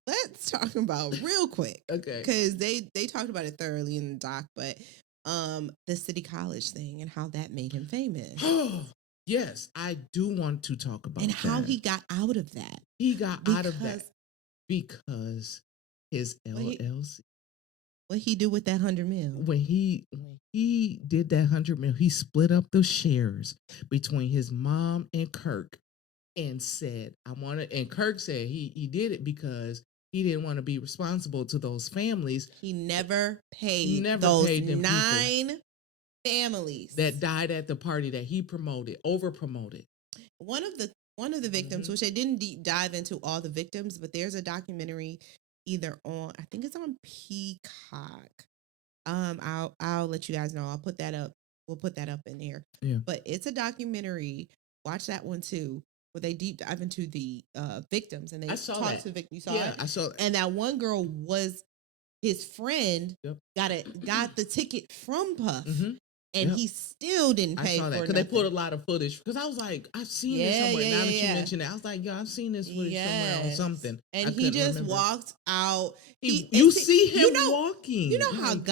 Let's talk about real quick. Okay. Because they talked about it thoroughly in the doc, but the City College thing and how that made him famous. Yes, I do want to talk about and that. how he got out of that. He got out of that because his LLC. What he do with that $100 million? When he did that $100 million, he split up the shares between his mom and Kirk, and said, "I want it." And Kirk said he did it because he didn't want to be responsible to those families. He never paid those 9 families that died at the party that he over promoted. One of the victims, which they didn't deep dive into all the victims, but there's a documentary either on, I think it's on Peacock. I'll let you guys know. I'll put that up. We'll put that up in there. Yeah. But it's a documentary. Watch that one too, where they deep dive into the victims and they I saw talk that. to the victims. You saw Yeah, it? I saw it. And that one girl was his friend. Yep. Got the ticket from Puff. Mhm. And Yep. he still didn't I pay saw for that it. because they pulled a lot of footage. Because I was like, I've seen this Yeah, somewhere. yeah, Now yeah, that you yeah. mentioned it, I was like, yeah, I've seen this footage somewhere on Yes. something. And I he couldn't just remember. walked out. You see him walking. You know how like,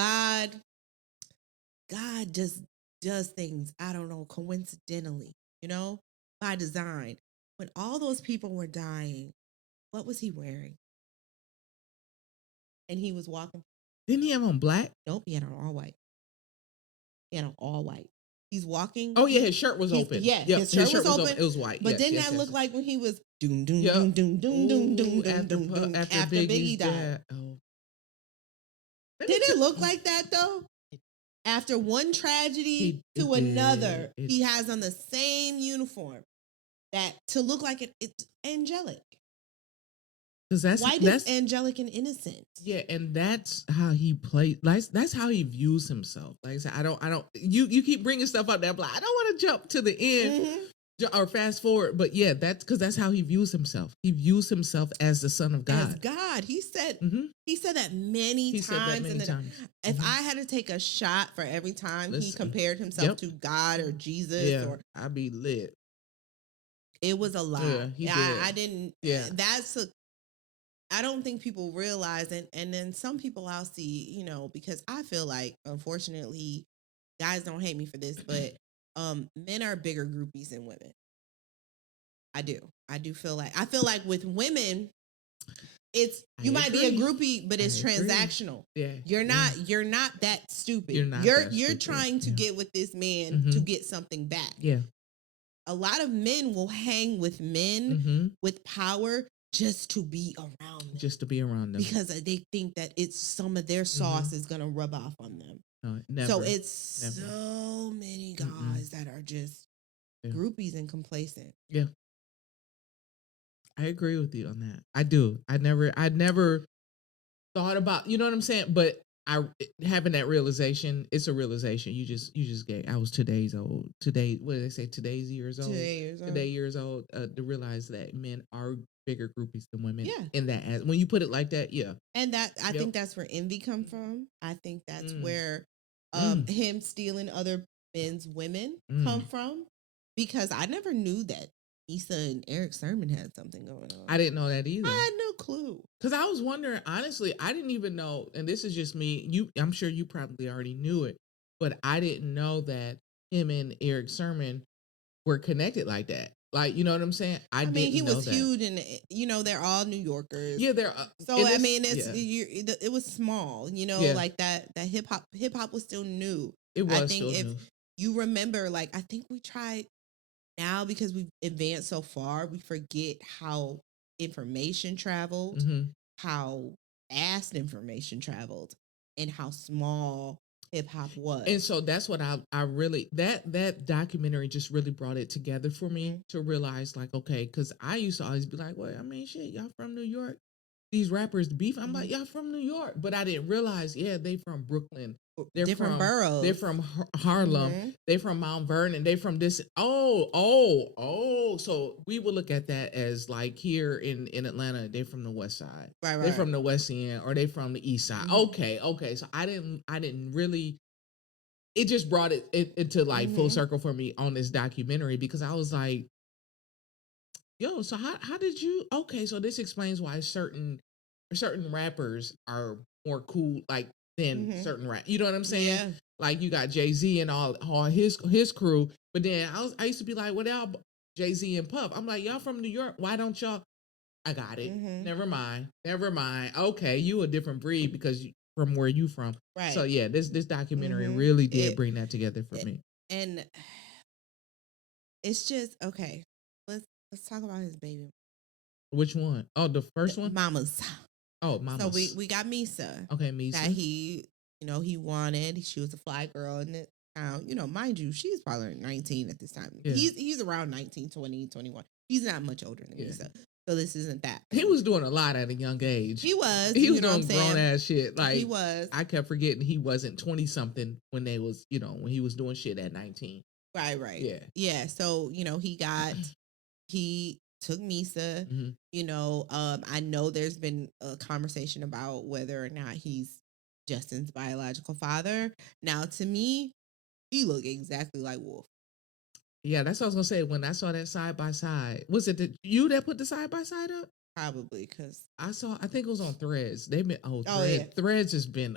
God just does things, I don't know, coincidentally, you know, by design. When all those people were dying, what was he wearing? And he was walking. Didn't he have on black? Nope, he had on all white. He had on all white. He's walking. Oh yeah, his shirt was open. Yeah, Yep, his shirt was open. It was white. But yes, didn't yes, that yes, look yes. like when he was doom doom Yep. doom doom doom doom doom Ooh, doom doom doom after Biggie died? dead. Oh. Did it look like that though? After one tragedy to another, he has on the same uniform that to look like it's angelic. Because White is angelic and innocent. Yeah, and that's how he plays. That's how he views himself. Like I said, I don't. You keep bringing stuff up there. I'm like, I don't want to jump to the end or fast forward, but yeah, that's because that's how he views himself. He views himself as the Son of God. As God, he said that many times. If I had to take a shot for every time he compared himself to God or Jesus, or I'd be lit. It was a lot. Yeah, he did. I didn't. Yeah, I don't think people realize it. And then some people I'll see, you know, because I feel like, unfortunately, guys don't hate me for this, but men are bigger groupies than women. I do feel like with women, you might be a groupie, but it's transactional. Yeah. You're not that stupid. You're trying to get with this man to get something back. Yeah. A lot of men will hang with men with power just to be around them. Just to be around them. Because they think that it's some of their sauce is going to rub off on them. No, never. So it's so many guys that are just groupies and complacent. Yeah. I agree with you on that. I do. I never thought about, you know what I'm saying? But having that realization, it's a realization. You just get. I was 2 days old. Today, what did they say? Today's years old. Today years old. To realize that men are bigger groupies than women. Yeah. In that, when you put it like that, yeah. And that I think that's where envy come from. I think that's where him stealing other men's women come from. Because I never knew that Issa and Eric Sermon had something going on. I didn't know that either. I had no clue. Because I was wondering, honestly, I didn't even know, and this is just me, I'm sure you probably already knew it, but I didn't know that him and Eric Sermon were connected like that. Like, you know what I'm saying? I mean, he was huge, and you know, they're all New Yorkers. Yeah, they're. So I mean, it was small. You know, like that hip hop was still new. It was. I think if you remember, like, I think we tried. Now, because we've advanced so far, we forget how information traveled, how fast information traveled, and how small hip hop was. And so that's what I really, that documentary just really brought it together for me to realize, like, okay, because I used to always be like, well, I mean, shit, y'all from New York? These rappers beef. I'm like, y'all from New York, but I didn't realize, they from Brooklyn. They're different boroughs. They're from Harlem. They're from Mount Vernon. They're from this. Oh. So we would look at that as like here in Atlanta, they're from the West Side. Right. They're from the West End, or they from the East Side. Okay. So I didn't really. It just brought it into like full circle for me on this documentary, because I was like, yo, so how did you? Okay, so this explains why certain rappers are more cool, like, than certain rap. You know what I'm saying? Yeah. Like, you got Jay-Z and all his crew, but then I used to be like, what y'all Jay-Z and Puff? I'm like, y'all from New York? Why don't y'all? I got it. Never mind. Okay, you a different breed because from where you from. Right. So yeah, this documentary really did bring that together for me. And it's just okay. Let's talk about his baby. Which one? Oh, the first one? Mama's. Oh, Mama's. So we got Misa. Okay, Misa. That he wanted. She was a fly girl in the town. You know, mind you, she's probably 19 at this time. Yeah. He's around 19, 20, 21. He's not much older than Misa. So this isn't that. He was doing a lot at a young age. He was. He was you know doing grown ass shit. Like he was. I kept forgetting he wasn't 20 something when they was, when he was doing shit at 19. Right. Yeah. Yeah. So, he took Misa. Mhm. I know there's been a conversation about whether or not he's Justin's biological father. Now, to me, he looked exactly like Wolf. Yeah, that's what I was gonna say. When I saw that side by side, was it you that put the side by side up? Probably because I think it was on Threads. They've been yeah. Threads has been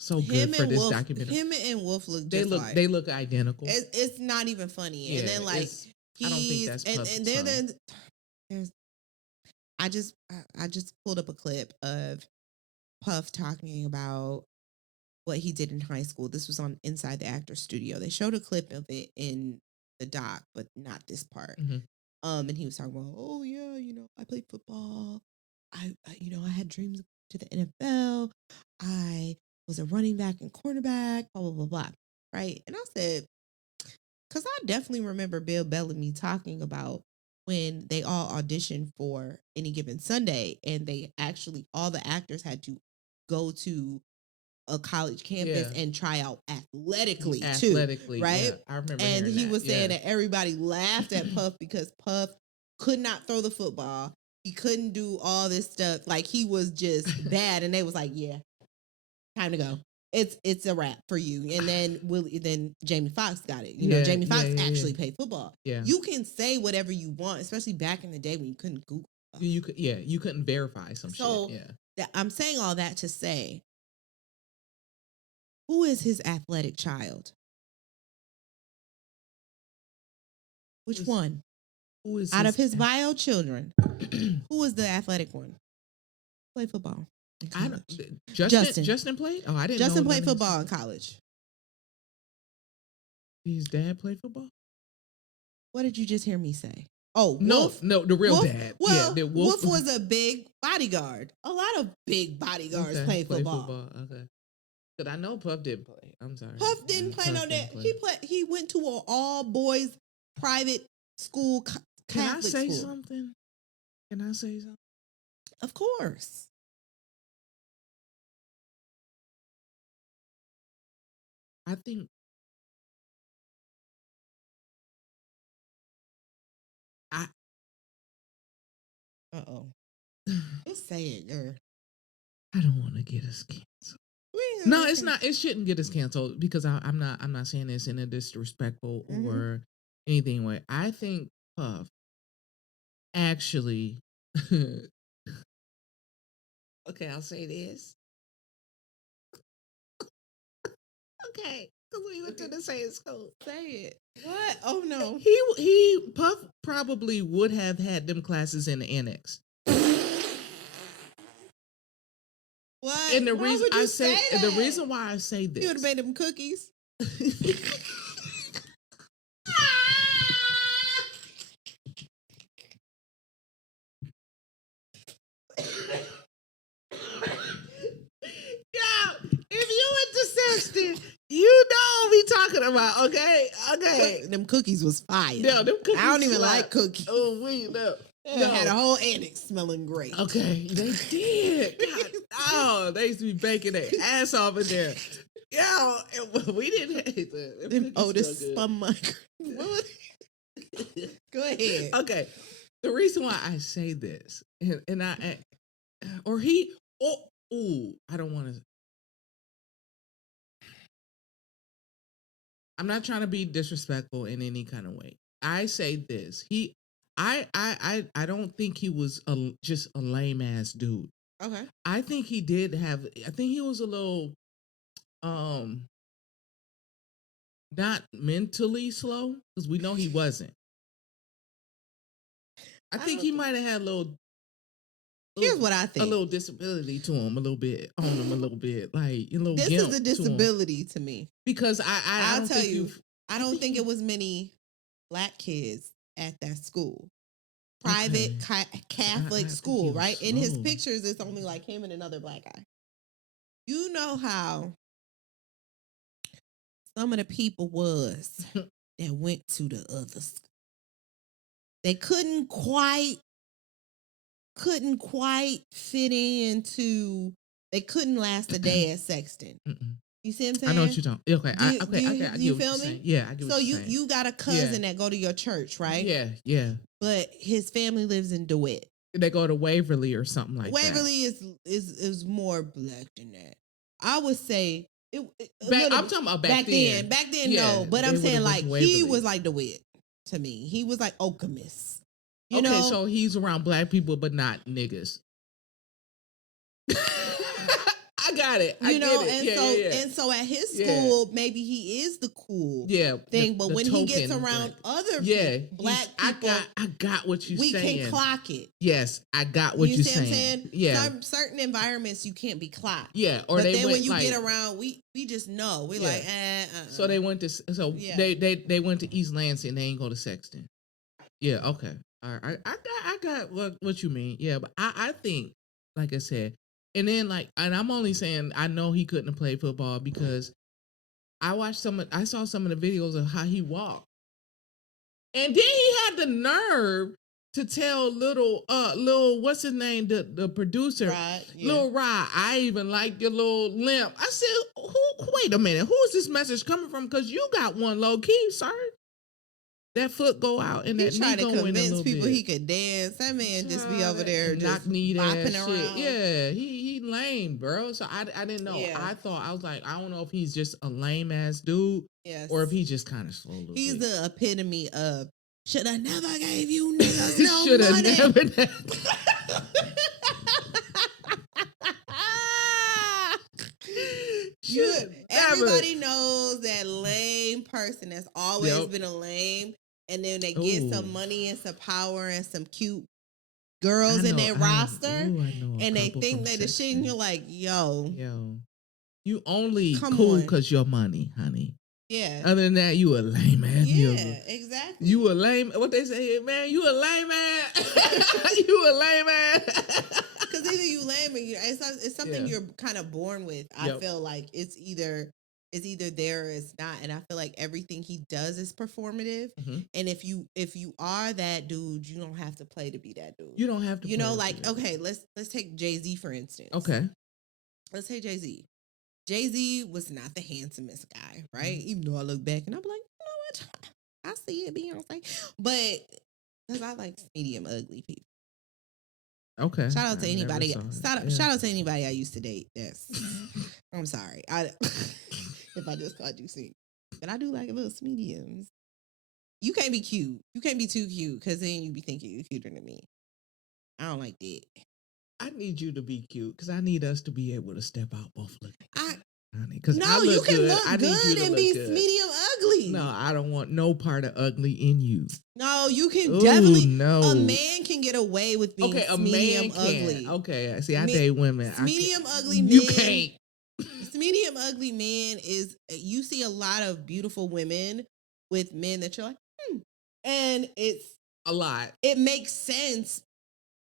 so good for this documentary. Him and Wolf look they just look like. They look identical. It's not even funny. Yeah, and then like I don't think that's Puff's and son. there's I just pulled up a clip of Puff talking about what he did in high school. This was on Inside the Actors Studio. They showed a clip of it in the doc, but not this part. Mm-hmm. And he was talking about, oh yeah, I played football. I had dreams to the NFL. I was a running back and cornerback. Blah blah blah blah. Right? And I said, because I definitely remember Bill Bellamy talking about when they all auditioned for Any Given Sunday, and they actually all the actors had to go to a college campus and try out athletically too, right? Yeah, I remember. And he that. was saying that everybody laughed at Puff because Puff could not throw the football. He couldn't do all this stuff. Like he was just bad, and they was like, "Yeah, time to go. It's a wrap for you." And then Jamie Foxx got it. Jamie Foxx actually played football. Yeah, you can say whatever you want, especially back in the day when you couldn't Google stuff. You couldn't verify some shit. Yeah, I'm saying all that to say, who is his athletic child? Which one? Who is out of his bio children? Who is the athletic one? Play football. Justin played? Oh, I didn't know. Justin played football in college. His dad played football? What did you just hear me say? Oh, Wolf? No, the real Wolf, dad. Well, yeah, Wolf was a big bodyguard. A lot of big bodyguards play football. Okay. Because I know Puff didn't play. I'm sorry. Puff didn't play no dad. He went to an all boys private school. Can I say something? Of course. I think Just say it, girl. I don't want to get us canceled. No, it's not. It shouldn't get us canceled because I'm not saying this in a disrespectful or anything way. I think Puff actually. Okay, I'll say this. Okay, because we went to the same school. Say it. What? Oh no. Puff probably would have had them classes in the annex. What? And the reason why I say this, you would have made them cookies. If you went to Sexton, you know what we talking about, okay? Them cookies was fire. No, them cookies. I don't even like cookies. Oh, we know. They had a whole annex smelling great. Okay, they did. God, they used to be baking their ass off in there. Yo, we didn't hate that. Them Otis spun my. Go ahead. Okay, the reason why I say this, and I don't want to. I'm not trying to be disrespectful in any kind of way. I say this. I don't think he was just a lame ass dude. Okay. I think he was a little not mentally slow, because we know he wasn't. I think he might have had a little. Here's what I think. A little disability to him, a little bit on him, a little bit like a little. This is a disability to me because I'll tell you, I don't think it was many black kids at that school, private Catholic school, right? In his pictures, it's only like him and another black guy. You know how some of the people was that went to the other school. They couldn't quite couldn't quite fit into. They couldn't last a day at Sexton. You see what I'm saying? I know what you're talking. Okay, Do you I get feel what you're me? saying. Yeah, I get So what you're saying. you got a cousin that go to your church, right? Yeah. But his family lives in DeWitt. They go to Waverly or something like Waverly is more black than that. I would say I'm talking about back then. Back then, no. But I'm saying like he was like DeWitt to me. He was like Okemos. You know? So he's around black people, but not niggas. I got it. I get it. And so at his school, maybe he is the cool thing. But when he gets around other black people, I got what you're saying. We can clock it. Yes, I got what you're saying. I'm saying? Yeah. Certain environments you can't be clocked. Yeah. But then when you get around, we just know. We like, So they went to they went to East Lansing. They ain't go to Sexton. Yeah. Okay. All right. I got what you mean. Yeah, but I think, like I said. And then and I'm only saying I know he couldn't have played football because I saw some of the videos of how he walked. And then he had the nerve to tell little what's his name, the producer, Lil Rod, I even like your little limp. I said, wait a minute, who is this message coming from? Because you got one low key, sir. That foot go out and that knee go in a little bit. He tried to convince people he could dance. That man just be over there just bopping around. Yeah, he lame, bro. So I didn't know. Yeah. I was like, I don't know if he's just a lame ass dude, or if he's just kind of slow. He's the epitome of should I never gave you niggas no money. Never. Everybody knows that lame person that's always been a lame, and then they get some money and some power and some cute girls in their roster, and they think they're the shit, and you're like, yo, you only cool because your money, honey. Yeah. Other than that, you a lame ass. Yeah, exactly. You a lame. What they say, man? You a lame ass. You a lame ass. Because either you lame or it's something you're kind of born with. I feel like it's either there or it's not, and I feel like everything he does is performative. Mm-hmm. And if you are that dude, you don't have to play to be that dude. You don't have to. You know, like okay, let's take Jay-Z for instance. Okay. Let's take Jay-Z. Jay-Z was not the handsomest guy, right? Mm-hmm. Even though I look back and I'm like, you know what? I see it, Beyonce. But because I like medium ugly people. Okay. Shout out to anybody. Shout out to anybody I used to date. Yes. I'm sorry. If I just thought you see. But I do like a little mediums. You can't be cute. You can't be too cute because then you be thinking you're cuter than me. I don't like that. I need you to be cute because I need us to be able to step out both looking. You can look good and be medium ugly. No, I don't want no part of ugly in you. No, you can definitely. No. A man can get away with being medium ugly. Okay, see, I date women. Medium ugly men. You can't. Medium ugly man is. You see a lot of beautiful women with men that you're like, and it's a lot. It makes sense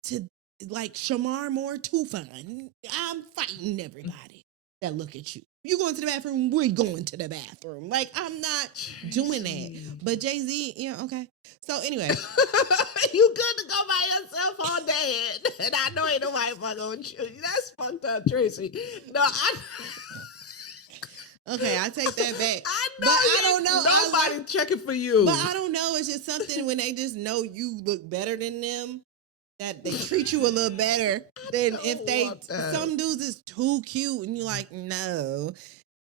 to. Like Shamar Moore, too fine. I'm fighting everybody that look at you. You going to the bathroom? We're going to the bathroom. Like, I'm not doing that. But Jay-Z, okay. So anyway. You good to go by yourself all day. And I know ain't nobody fucking with you. That's fucked up, Tracy. No, Okay, I take that back. I don't know. Nobody checking for you. But I don't know. It's just something when they just know you look better than them. That they treat you a little better than if some dudes is too cute and you're like, no.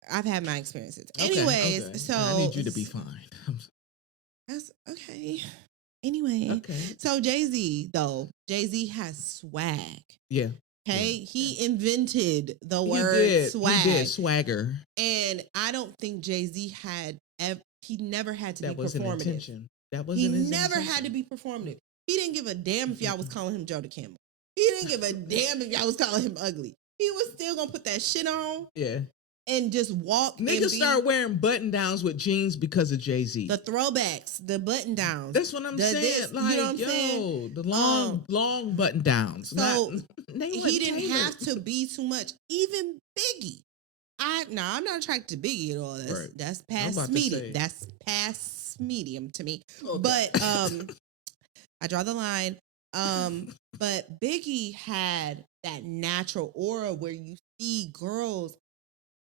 I've had my experiences. Anyways, so I need you to be fine. That's okay. Anyway, so Jay-Z has swag. Yeah. Okay, he invented the word swag. He did, swagger. And I don't think Jay-Z he never had to be performative. An intention. That wasn't his never intention. had to be performative. He didn't give a damn if y'all was calling him Joe the Camel. He didn't give a damn if y'all was calling him ugly. He was still gonna put that shit on. Yeah. And just walk. Niggas start wearing button downs with jeans because of Jay-Z. The throwbacks, the button downs. That's what I'm saying. Like, you know what I'm saying? The long button downs. So he didn't have to be too much. Even Biggie. I'm not attracted to Biggie at all. That's past medium. That's past medium to me. Okay. But I draw the line. But Biggie had that natural aura where you see girls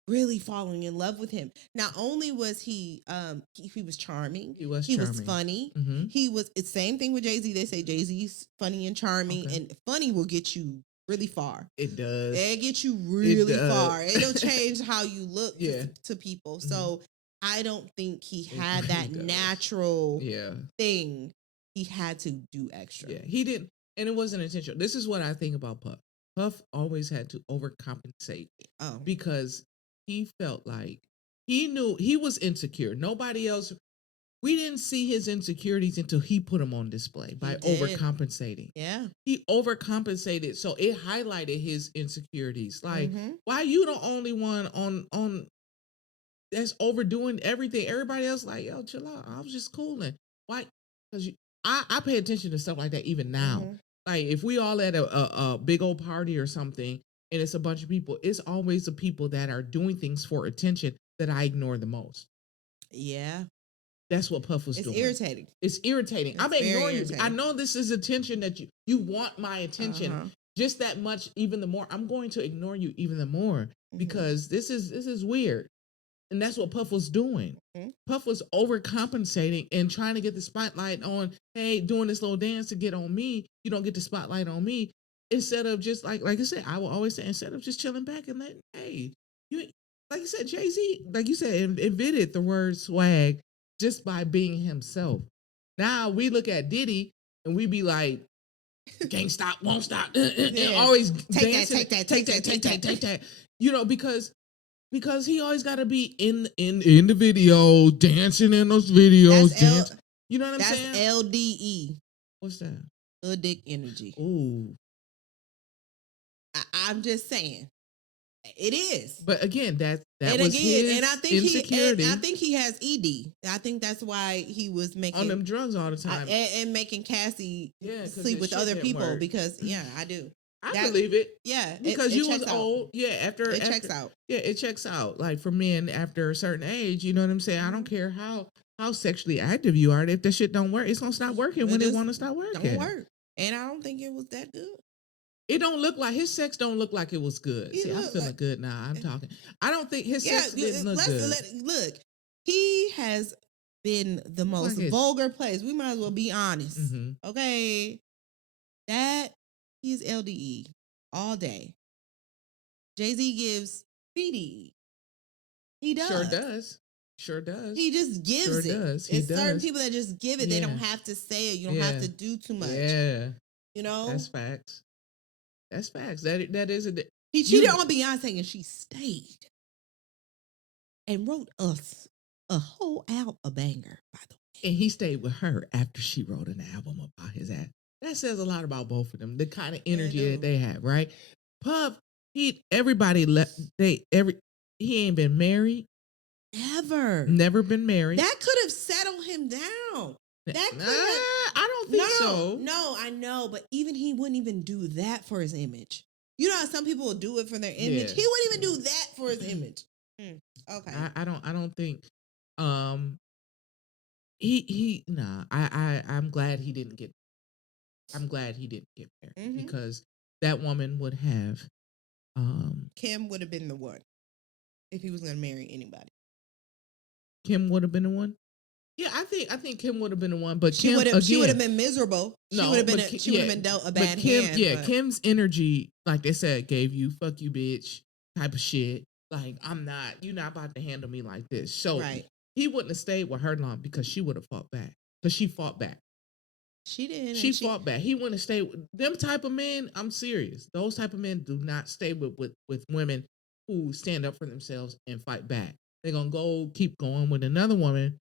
really falling in love with him. Not only was he was charming, He was he was charming. funny. Mhm. He was it's same thing with Jay-Z. They say Jay-Z's funny and charming, Okay. and funny will get you really far. It does. It gets you really does. far. It'll change how you look Yeah. to people. Mhm. So I don't think he It had that really does. natural Yeah. thing. He had to do extra. Yeah. He didn't, and it wasn't intentional. This is what I think about Puff. Puff always had to overcompensate Oh, because he felt like he knew he was insecure. Nobody else. We didn't see his insecurities until he put them on display by did. overcompensating. Yeah. He overcompensated, so it highlighted his insecurities. Like, Mhm. why you the only one on that's overdoing everything? Everybody else like, yo, chill out. I was just cooling. Why? Because I pay attention to stuff like that even now. Mhm. Like, if we all at a big old party or something, and it's a bunch of people, it's always the people that are doing things for attention that I ignore the most. Yeah. That's what Puff was It's doing. irritating. It's irritating. I'm It's very ignoring you. irritating. I know this is attention that you want my attention just that much, even the more. I'm going to ignore you even the more because this is weird. And that's what Puff was doing. Puff was overcompensating and trying to get the spotlight on, hey, doing this little dance to get on me. You don't get the spotlight on me. Instead of just like I said, I will always say, instead of just chilling back and letting, hey, you like you said, Jay-Z, like you said, invented the word swag just by being himself. Now we look at Diddy and we be like, can't stop, won't stop, always dancing, take that. You know, because he always got to be in the video, dancing in those videos. You know what I'm saying? That's LDE. What's that? Dick energy. Ooh. I'm just saying. It is. But again, that and was again, his and I think insecurity. I think he has ED. I think that's why he was making on them drugs all the time and making Cassie sleep with his other shit people didn't work. because I do. I believe it. Yeah, because it you was checks out. old. Yeah, it checks out. Yeah, it checks out. Like for men after a certain age, you know what I'm saying? I don't care how sexually active you are. If that shit don't work, it's gonna stop working when it want to stop working. Don't work. And I don't think it was that good. It don't look like his sex don't look like it was good. See, I'm feeling good now. I'm talking. I don't think his sex didn't look good. Look, he has been the most vulgar place. We might as well be honest. Okay. That he's LDE all day. Jay-Z gives BDE. He does. Sure does. He just gives it. Does. It's certain people that just give it. Yeah. They don't have to say it. You don't have to do too much. Yeah. You know? That's facts. That's facts. That is He cheated on Beyonce and she stayed and wrote us a whole album, a banger, by the way. And he stayed with her after she wrote an album about his ass. That says a lot about both of them. The kind of energy that they have, right? Puff, everybody left. He ain't been married. Ever. Never been married. That could have settled him down. That could I don't think so. No, I know, but even he wouldn't even do that for his image. You know how some people will do it for their image? Yeah. He wouldn't even do that for his image. Okay. I don't think I'm glad he didn't get married because that woman would have Kim would have been the one if he was going to marry anybody. Kim would have been the one? Yeah, I think Kim would have been the one, but she would have been miserable. She would have been dealt a bad hand. Yeah, Kim's energy, like they said, gave you "fuck you, bitch" type of shit. Like you're not about to handle me like this. So he wouldn't have stayed with her long because she would have fought back. Because she fought back. She did. She fought back. He wouldn't have stayed with them type of men. I'm serious. Those type of men do not stay with women who stand up for themselves and fight back. They're gonna keep going with another woman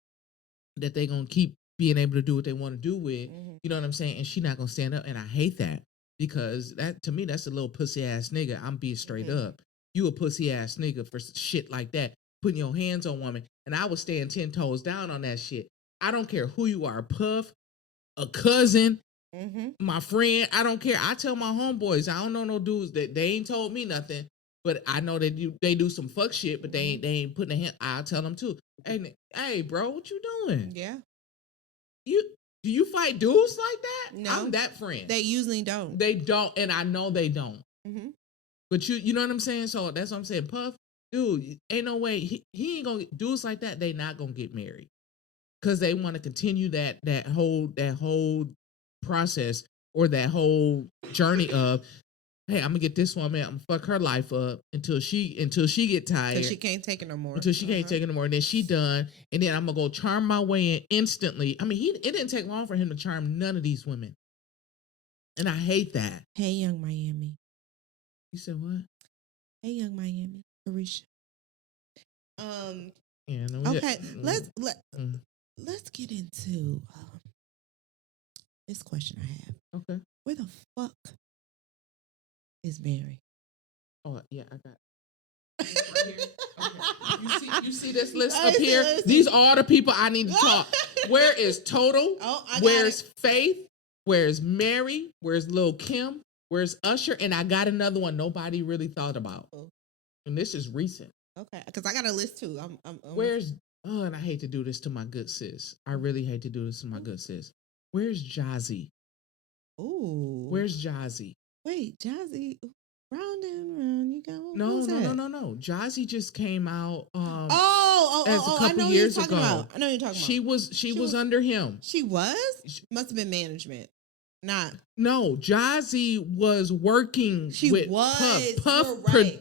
that they're going to keep being able to do what they want to do with, you know what I'm saying? And she's not going to stand up. And I hate that because that, to me, that's a little pussy ass nigga. I'm being straight up. You a pussy ass nigga for shit like that, putting your hands on women. And I was staying 10 toes down on that shit. I don't care who you are, Puff, a cousin, my friend. I don't care. I tell my homeboys, I don't know no dudes that they ain't told me nothing, but I know they do some fuck shit, but they ain't putting a hand. I'll tell them too. Hey, bro, what you doing? Yeah. You Do you fight dudes like that? No. I'm that friend. They usually don't. They don't, and I know they don't. Mm-hmm. But you know what I'm saying? So that's what I'm saying. Puff, dude, ain't no way. He ain't gonna dudes like that, they not gonna get married. Cause they want to continue that whole process or that whole journey of, hey, I'm gonna get this woman, I'm gonna fuck her life up until she get tired. Until she can't take it no more. Until she can't take it no more. And then she done. And then I'm gonna go charm my way in instantly. I mean, it didn't take long for him to charm none of these women. And I hate that. Hey, Young Miami. You said what? Hey, Young Miami. Keisha. Yeah, no, okay, let's get into this question I have. Okay. Where the fuck is Mary? Oh yeah, I got right here. Okay. You see this list up here? These are the people I need to talk. Where is Total? Where's Faith? Where's Mary? Where's Lil Kim? Where's Usher? And I got another one nobody really thought about. And this is recent. Okay, because I got a list too. Where's and I hate to do this to my good sis. I really hate to do this to my good sis. Where's Jazzy? Ooh. Where's Jazzy? Wait, Jazzy. Round and round you go. No. Jazzy just came out. A couple years ago. I know you're talking about. She was under him. She was? Must have been management. Not. No, Jazzy was working with Puff. Puff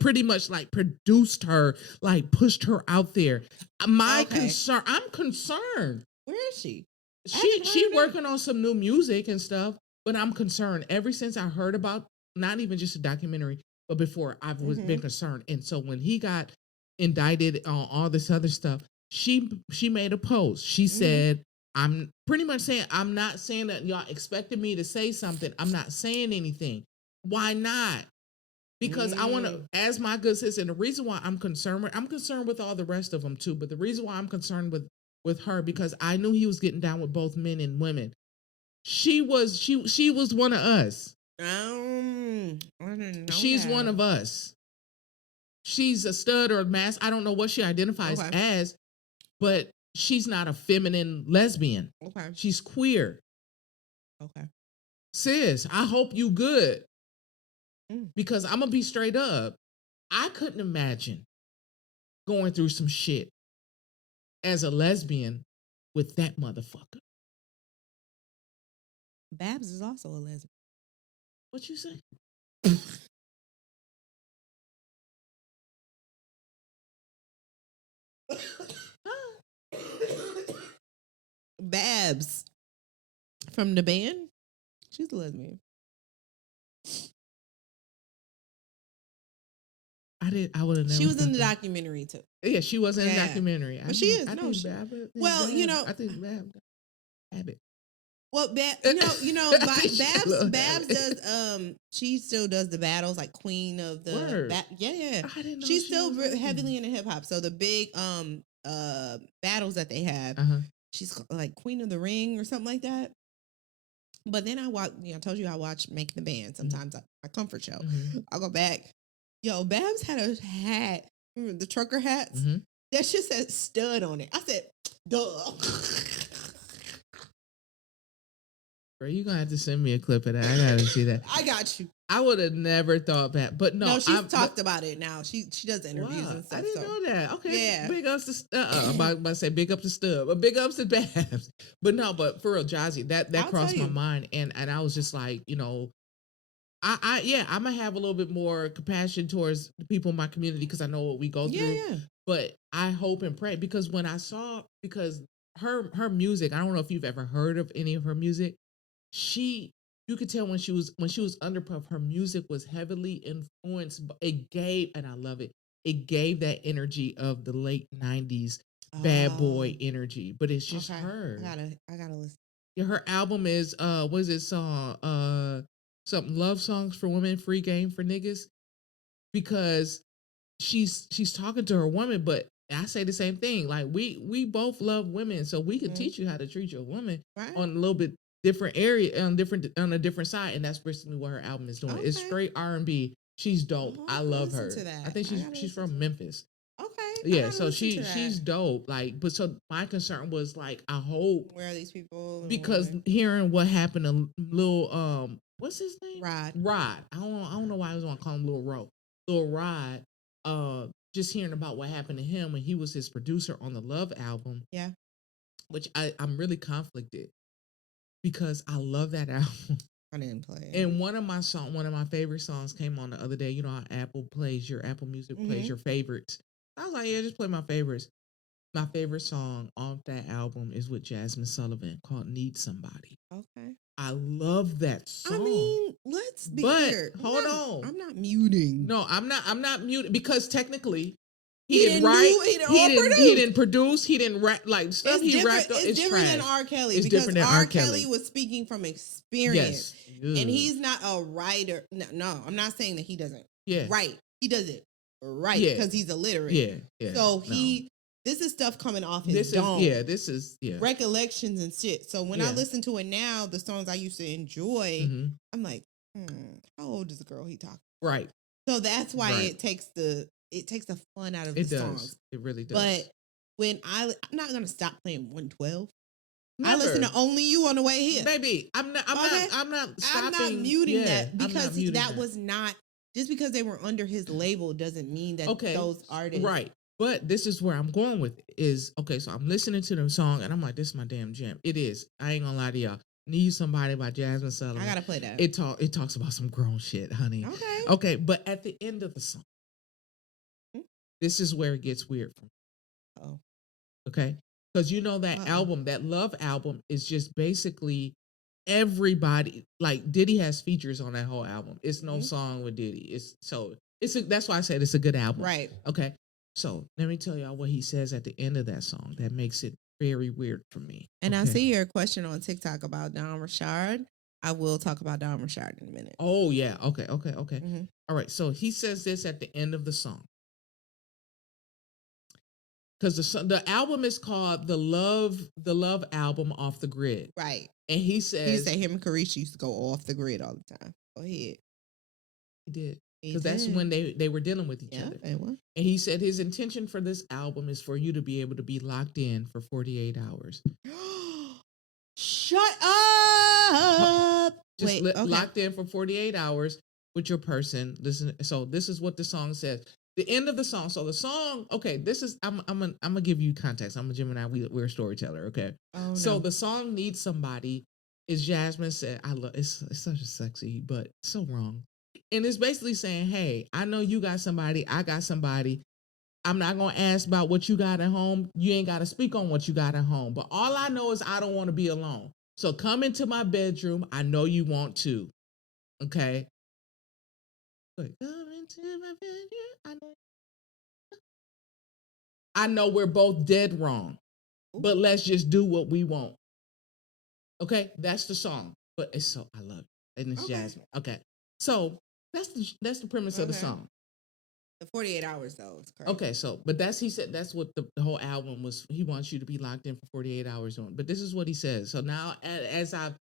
pretty much like produced her, like pushed her out there. I'm concerned. Where is she? She working on some new music and stuff, but I'm concerned. Ever since I heard about, not even just a documentary, but before I've been concerned. And so when he got indicted on all this other stuff, she made a post. She said, I'm pretty much saying, I'm not saying that y'all expected me to say something. I'm not saying anything. Why not? Because I want to, as my good sis, and the reason why I'm concerned with all the rest of them too, but the reason why I'm concerned with her, because I knew he was getting down with both men and women. She was one of us. I didn't know She's one of us. She's a stud or a mass. I don't know what she identifies as, but she's not a feminine lesbian. Okay. She's queer. Okay. Sis, I hope you good. Because I'm going to be straight up. I couldn't imagine going through some shit as a lesbian with that motherfucker. Babs is also a lesbian. What you say? Babs from the band, she's a lesbian. I would have never. She was in the documentary too. Yeah, she was in the documentary. But she is. I think Babbitt. Well, Babs does. She still does the battles, like queen of the. Yeah. I didn't know she's still heavily into hip hop. So the big battles that they have, she's like queen of the ring or something like that. But then I watch. I told you I watch Making the Band sometimes. My comfort show. I'll go back. Yo, Babs had a hat. Remember the trucker hats? That shit said stud on it. I said, duh. Bro, you're going to have to send me a clip of that. I got to see that. I got you. I would have never thought that. But no. She's talked about it now. She does interviews and stuff. I didn't know that. Okay. Yeah. Big ups to, I'm about to say big ups to Stub, but big ups to Babs. But for real, Jazzy, that crossed my mind. And I was just like, I'm gonna have a little bit more compassion towards the people in my community because I know what we go through. Yeah. But I hope and pray because when I saw her music, I don't know if you've ever heard of any of her music. You could tell when she was under Puff, her music was heavily influenced. It gave, and I love it. It gave that energy of the late 90s bad boy energy, but it's just her. I gotta listen. Yeah, her album is what is it song? Something love songs for women, free game for niggas, because she's talking to her woman, but I say the same thing. Like we both love women, so we can teach you how to treat your woman on a little bit different area, on a different side, and that's basically what her album is doing. It's straight R&B. She's dope. I love her. I think she's from Memphis. Okay. Yeah, so she's dope. Like, but so my concern was like, I hope Where are these people? because hearing what happened to Lil what's his name? Rod. I don't know why I was want to call him Lil Rod. Just hearing about what happened to him when he was his producer on the Love album. Yeah. Which I'm really conflicted because I love that album. I didn't play it. And one of my favorite songs came on the other day. You know how Apple Music plays your favorites. I was like, yeah, just play my favorites. My favorite song off that album is with Jasmine Sullivan called "Need Somebody." Okay. I love that song. I mean, let's be clear. Hold on. I'm not muting. No, I'm not muting because technically he didn't write. He didn't produce. He didn't rap like stuff. He rapped. It's different than R. Kelly. It's because different than R. R. Kelly was speaking from experience. Yes. And he's not a writer. No, I'm not saying that he doesn't write. He does it right because he's illiterate. Yeah. So this is stuff coming off his dome. This is recollections and shit. So when I listen to it now, the songs I used to enjoy, I'm like, how old is the girl he talking? Right. So that's why it takes the fun out of the songs. It really does. But when I'm not gonna stop playing 112. Never. I listen to Only You on the way here. Baby, I'm not stopping. I'm not muting that because that was not just because they were under his label doesn't mean that those artists. Right. But this is where I'm going with is okay, so I'm listening to the song and I'm like, this is my damn jam. It is. I ain't gonna lie to y'all. Need Somebody by Jasmine Sullivan. I gotta play that. It talks about some grown shit, honey. Okay, but at the end of the song, this is where it gets weird for me. Oh. Okay? Because you know that album, that Love album, is just basically everybody. Like Diddy has features on that whole album. It's no song with Diddy. That's why I said it's a good album. Right. Okay. So let me tell y'all what he says at the end of that song that makes it very weird for me. And I see your question on TikTok about Don Richard. I will talk about Don Richard in a minute. Oh yeah. Okay. All right. So he says this at the end of the song. Because the album is called the Love album Off the Grid. Right. And he says him and Keisha used to go off the grid all the time. Go ahead. He did. Because that's when they were dealing with each other. And he said his intention for this album is for you to be able to be locked in for 48 hours. Shut up. Locked in for 48 hours with your person. Listen. So this is what the song says. The end of the song. So the song, okay, this is, I'm gonna give you context. I'm a Gemini. We're a storyteller, okay? Oh, no. So the song Need Somebody is Jasmine said, I love, it's such a sexy, but so wrong. And it's basically saying, hey, I know you got somebody, I got somebody. I'm not gonna ask about what you got at home. You ain't gotta speak on what you got at home. But all I know is I don't want to be alone. So come into my bedroom. I know you want to. Okay. Come into my bedroom. I know we're both dead wrong, but let's just do what we want. Okay, that's the song. But it's so I love it, and it's Jasmine. Okay, so that's the premise of the song. The 48 hours though, it's crazy. Okay, so but he said that's what the whole album was. He wants you to be locked in for 48 hours on. But this is what he says. So now, as I've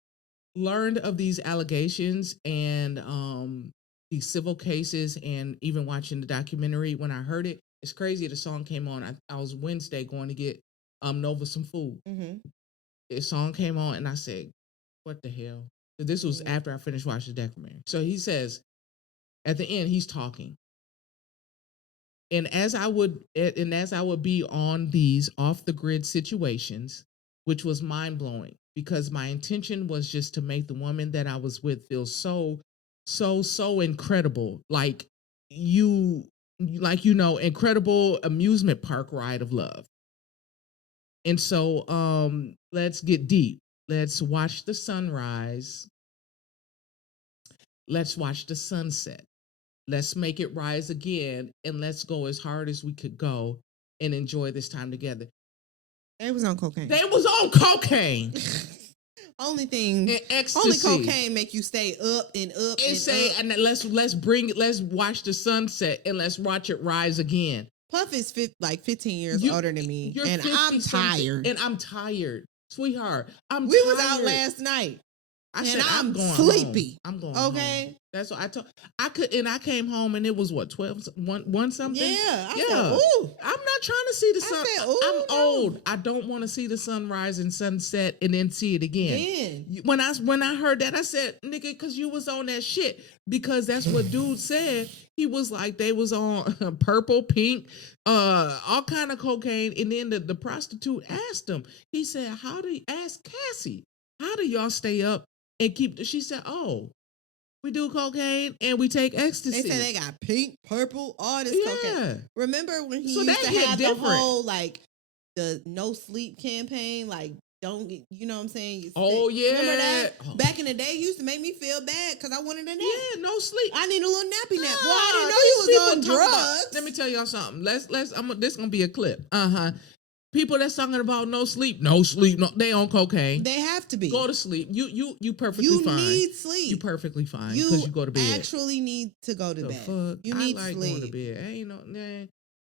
learned of these allegations and these civil cases, and even watching the documentary, when I heard it, it's crazy. The song came on. I was Wednesday going to get Nova some food. The song came on, and I said, "What the hell?" So this was after I finished watching the documentary. So he says, at the end, he's talking. And as I would be on these off the grid situations, which was mind blowing because my intention was just to make the woman that I was with feel so incredible, incredible amusement park ride of love. And so let's get deep. Let's watch the sunrise. Let's watch the sunset. Let's make it rise again, and let's go as hard as we could go and enjoy this time together. They was on cocaine. Only cocaine make you stay up and up and say, up. And let's watch the sunset and let's watch it rise again. Puff is 15 years older than me, and I'm tired. And I'm tired, sweetheart. We was out last night. I And said, I'm I'm going sleepy. home. I'm going home. Okay. That's what I told. I came home and it was what 12, one something. Yeah. I Yeah. said, ooh. I'm not trying to see the I sun. said, ooh, I'm no. old. I don't want to see the sunrise and sunset and then see it again. Again. When I heard that, I said, nigga, because you was on that shit. Because that's what dude said. He was like, they was on purple, pink, all kind of cocaine. And then the prostitute asked him. He said, ask Cassie, how do y'all stay up and keep? She said, oh, we do cocaine and we take ecstasy. They said they got pink, purple, all this cocaine. Remember when he So used that to hit have different. the whole like the no sleep campaign, like don't get, you know what I'm saying? Oh yeah. Remember that? Back in the day, he used to make me feel bad because I wanted a nap. Yeah, no sleep. I need a little nappy nap. Well, I didn't know these you was on people talk about- drugs. let me tell y'all something. This gonna be a clip. People that's talking about no sleep, they on cocaine. They have to be. Go to sleep. You perfectly You fine. need sleep. You perfectly fine because you go to bed. Actually need to go to The bed. fuck? You need I like sleep. going to bed. Ain't no nah.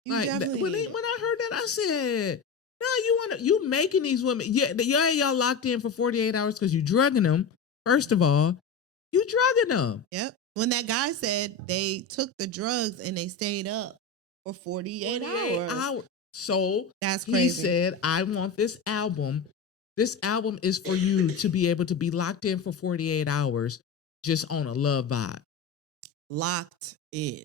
You Like definitely when I heard that, I said, "No, you making these women? Yeah, y'all locked in for 48 hours because you drugging them. First of all, you drugging them. Yep. When that guy said they took the drugs and they stayed up for 48 hours. So that's he crazy. said, "I want this album. This album is for you to be able to be locked in for 48 hours, just on a love vibe. Locked in.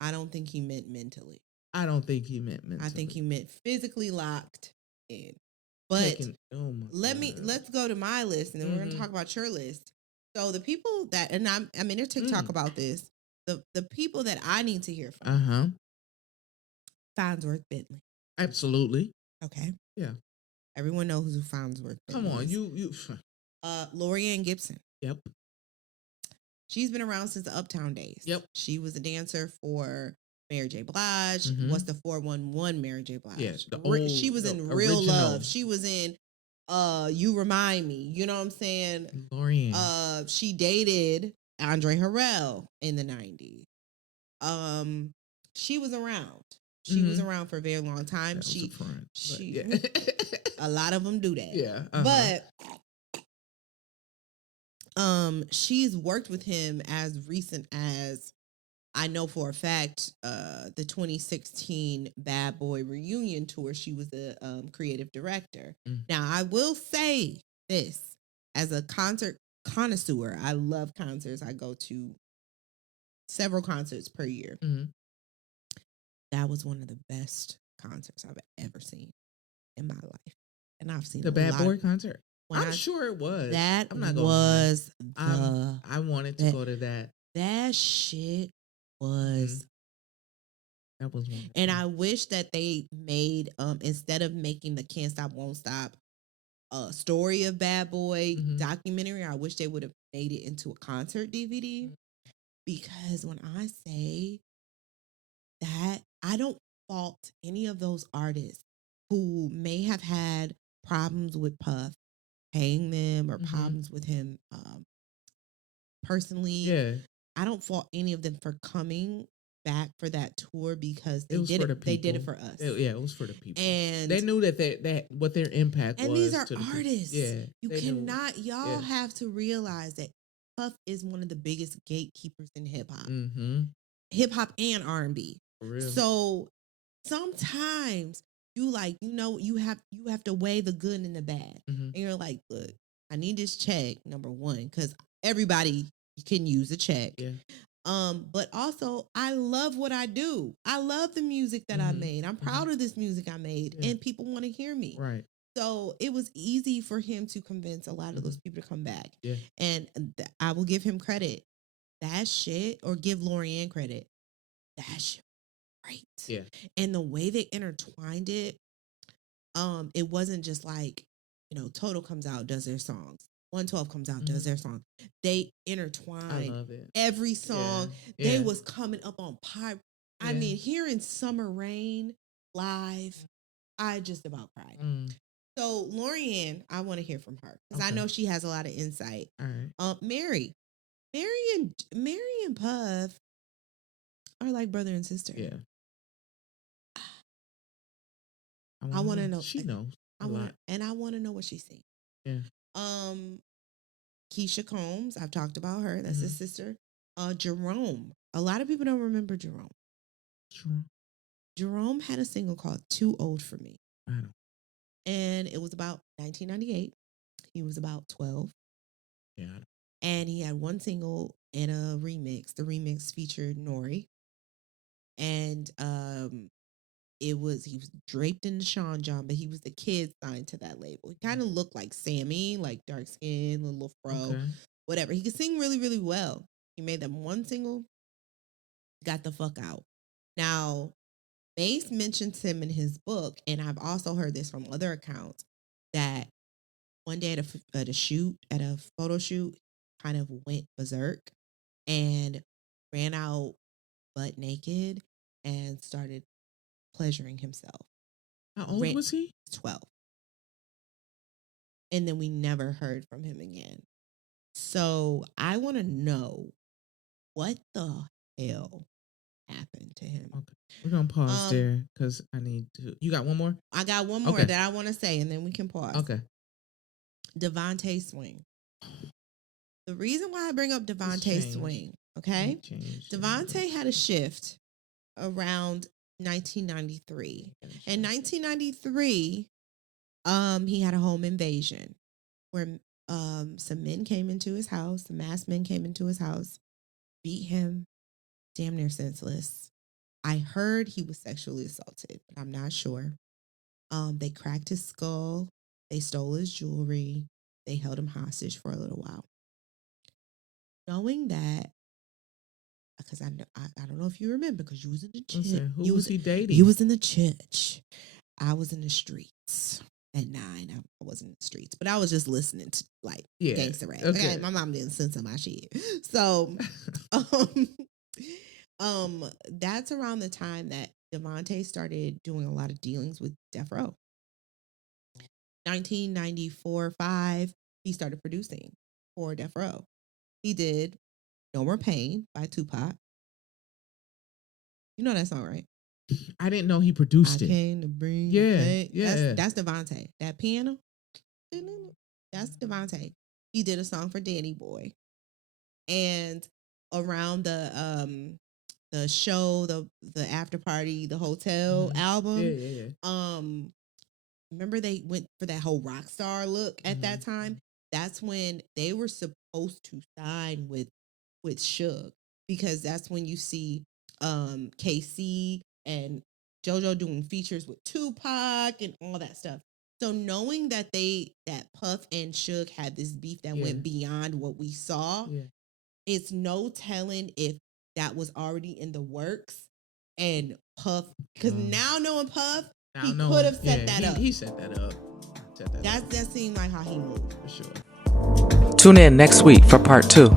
I don't think he meant mentally. I don't think he meant mentally. I think he meant physically locked in. But let's go to my list and then we're going to talk about your list. So the people that, and I'm in your TikTok about this, the people that I need to hear from. Farnsworth Bentley. Absolutely. Okay. Yeah. Everyone knows who Farnsworth Bentley Come on, is. you. Lorianne Gibson. Yep. She's been around since the Uptown days. Yep. She was a dancer for Mary J. Blige. What's the 411 Mary J. Blige? Yes. She was in Real Love. She was in You Remind Me. You know what I'm saying? Lorianne. She dated Andre Harrell in the 90s. She was around. She was around for a very long time. A lot of them do that. Yeah. But she's worked with him as recent as I know for a fact the 2016 Bad Boy reunion tour. She was the creative director. Now I will say this as a concert connoisseur, I love concerts. I go to several concerts per year. That was one of the best concerts I've ever seen in my life. And I've seen the Bad Boy concert. I'm sure it was. That I'm not was I wanted to go to that. That shit was that was wonderful. And I wish that they made instead of making the Can't Stop Won't Stop story of Bad Boy documentary, I wish they would have made it into a concert DVD. Because when I say that, I don't fault any of those artists who may have had problems with Puff paying them or problems with him personally. Yeah. I don't fault any of them for coming back for that tour because they did it for us. It was for the people. And they knew that what their impact was. And these are to the artists. People. Yeah. You cannot, y'all have to realize that Puff is one of the biggest gatekeepers in hip hop. Hip hop and R&B. For real. So sometimes you have to weigh the good and the bad. And you're like, look, I need this check, number one, because everybody can use a check. Yeah. But also I love what I do. I love the music that I made. I'm proud of this music I made and people want to hear me. Right. So it was easy for him to convince a lot of those people to come back. Yeah. And I will give him credit. That shit, or give Lorianne credit. That shit right. Yeah. And the way they intertwined it, it wasn't just like, Total comes out, does their songs. 112 comes out, does their song. They intertwined I love it. every song. Yeah. They was coming up on pipe. I mean, hearing Summer Rain live, I just about cried. So Lorianne, I want to hear from her because I know she has a lot of insight. All right. Mary and Puff are like brother and sister. Yeah. I want to know. She knows. I want to know what she's saying. Yeah. Keisha Combs, I've talked about her. That's his sister. Jerome. A lot of people don't remember Jerome. Sure. Jerome had a single called Too Old for Me. I don't. And it was about 1998. He was about 12. Yeah. And he had one single and a remix. The remix featured Nori. And he was draped in the Sean John, but he was the kid signed to that label. He kind of looked like Sammy, like dark skin, a little fro, whatever. He could sing really, really well. He made them one single, got the fuck out. Now, Mace mentions him in his book, and I've also heard this from other accounts, that one day at a photo shoot, kind of went berserk and ran out butt naked and started pleasuring himself. How old was he? 12. And then we never heard from him again. So I want to know what the hell happened to him. Okay. We're going to pause there because I need to. You got one more? I got one more that I want to say, and then we can pause. Okay. Devontae Swing. The reason why I bring up Devontae Swing, okay? Devontae had a shift around 1993. In 1993, he had a home invasion where some men came into his house, some masked men came into his house, beat him, damn near senseless. I heard he was sexually assaulted, but I'm not sure. They cracked his skull, they stole his jewelry, they held him hostage for a little while. Knowing that, because I don't know if you remember, because you was in the church. Who was he dating? You was in the church. I was in the streets at 9. I wasn't in the streets, but I was just listening to like gangster rap. Okay. My mom didn't censor my shit. So that's around the time that Devontae started doing a lot of dealings with Death Row. 1994-5, he started producing for Death Row. He did No More Pain by Tupac. You know that song, right? I didn't know he produced it. I came to bring pain. That's Devontae. That piano, that's Devontae. He did a song for Danny Boy. And around the show, the after party, the hotel album. Remember they went for that whole rock star look at that time? That's when they were supposed to sign with Suge, because that's when you see KC and JoJo doing features with Tupac and all that stuff. So knowing that Puff and Suge had this beef that went beyond what we saw, it's no telling if that was already in the works. And Puff, because now knowing Puff, he could have set that up. He set that up. That seemed like how he moved. For sure. Tune in next week for part 2.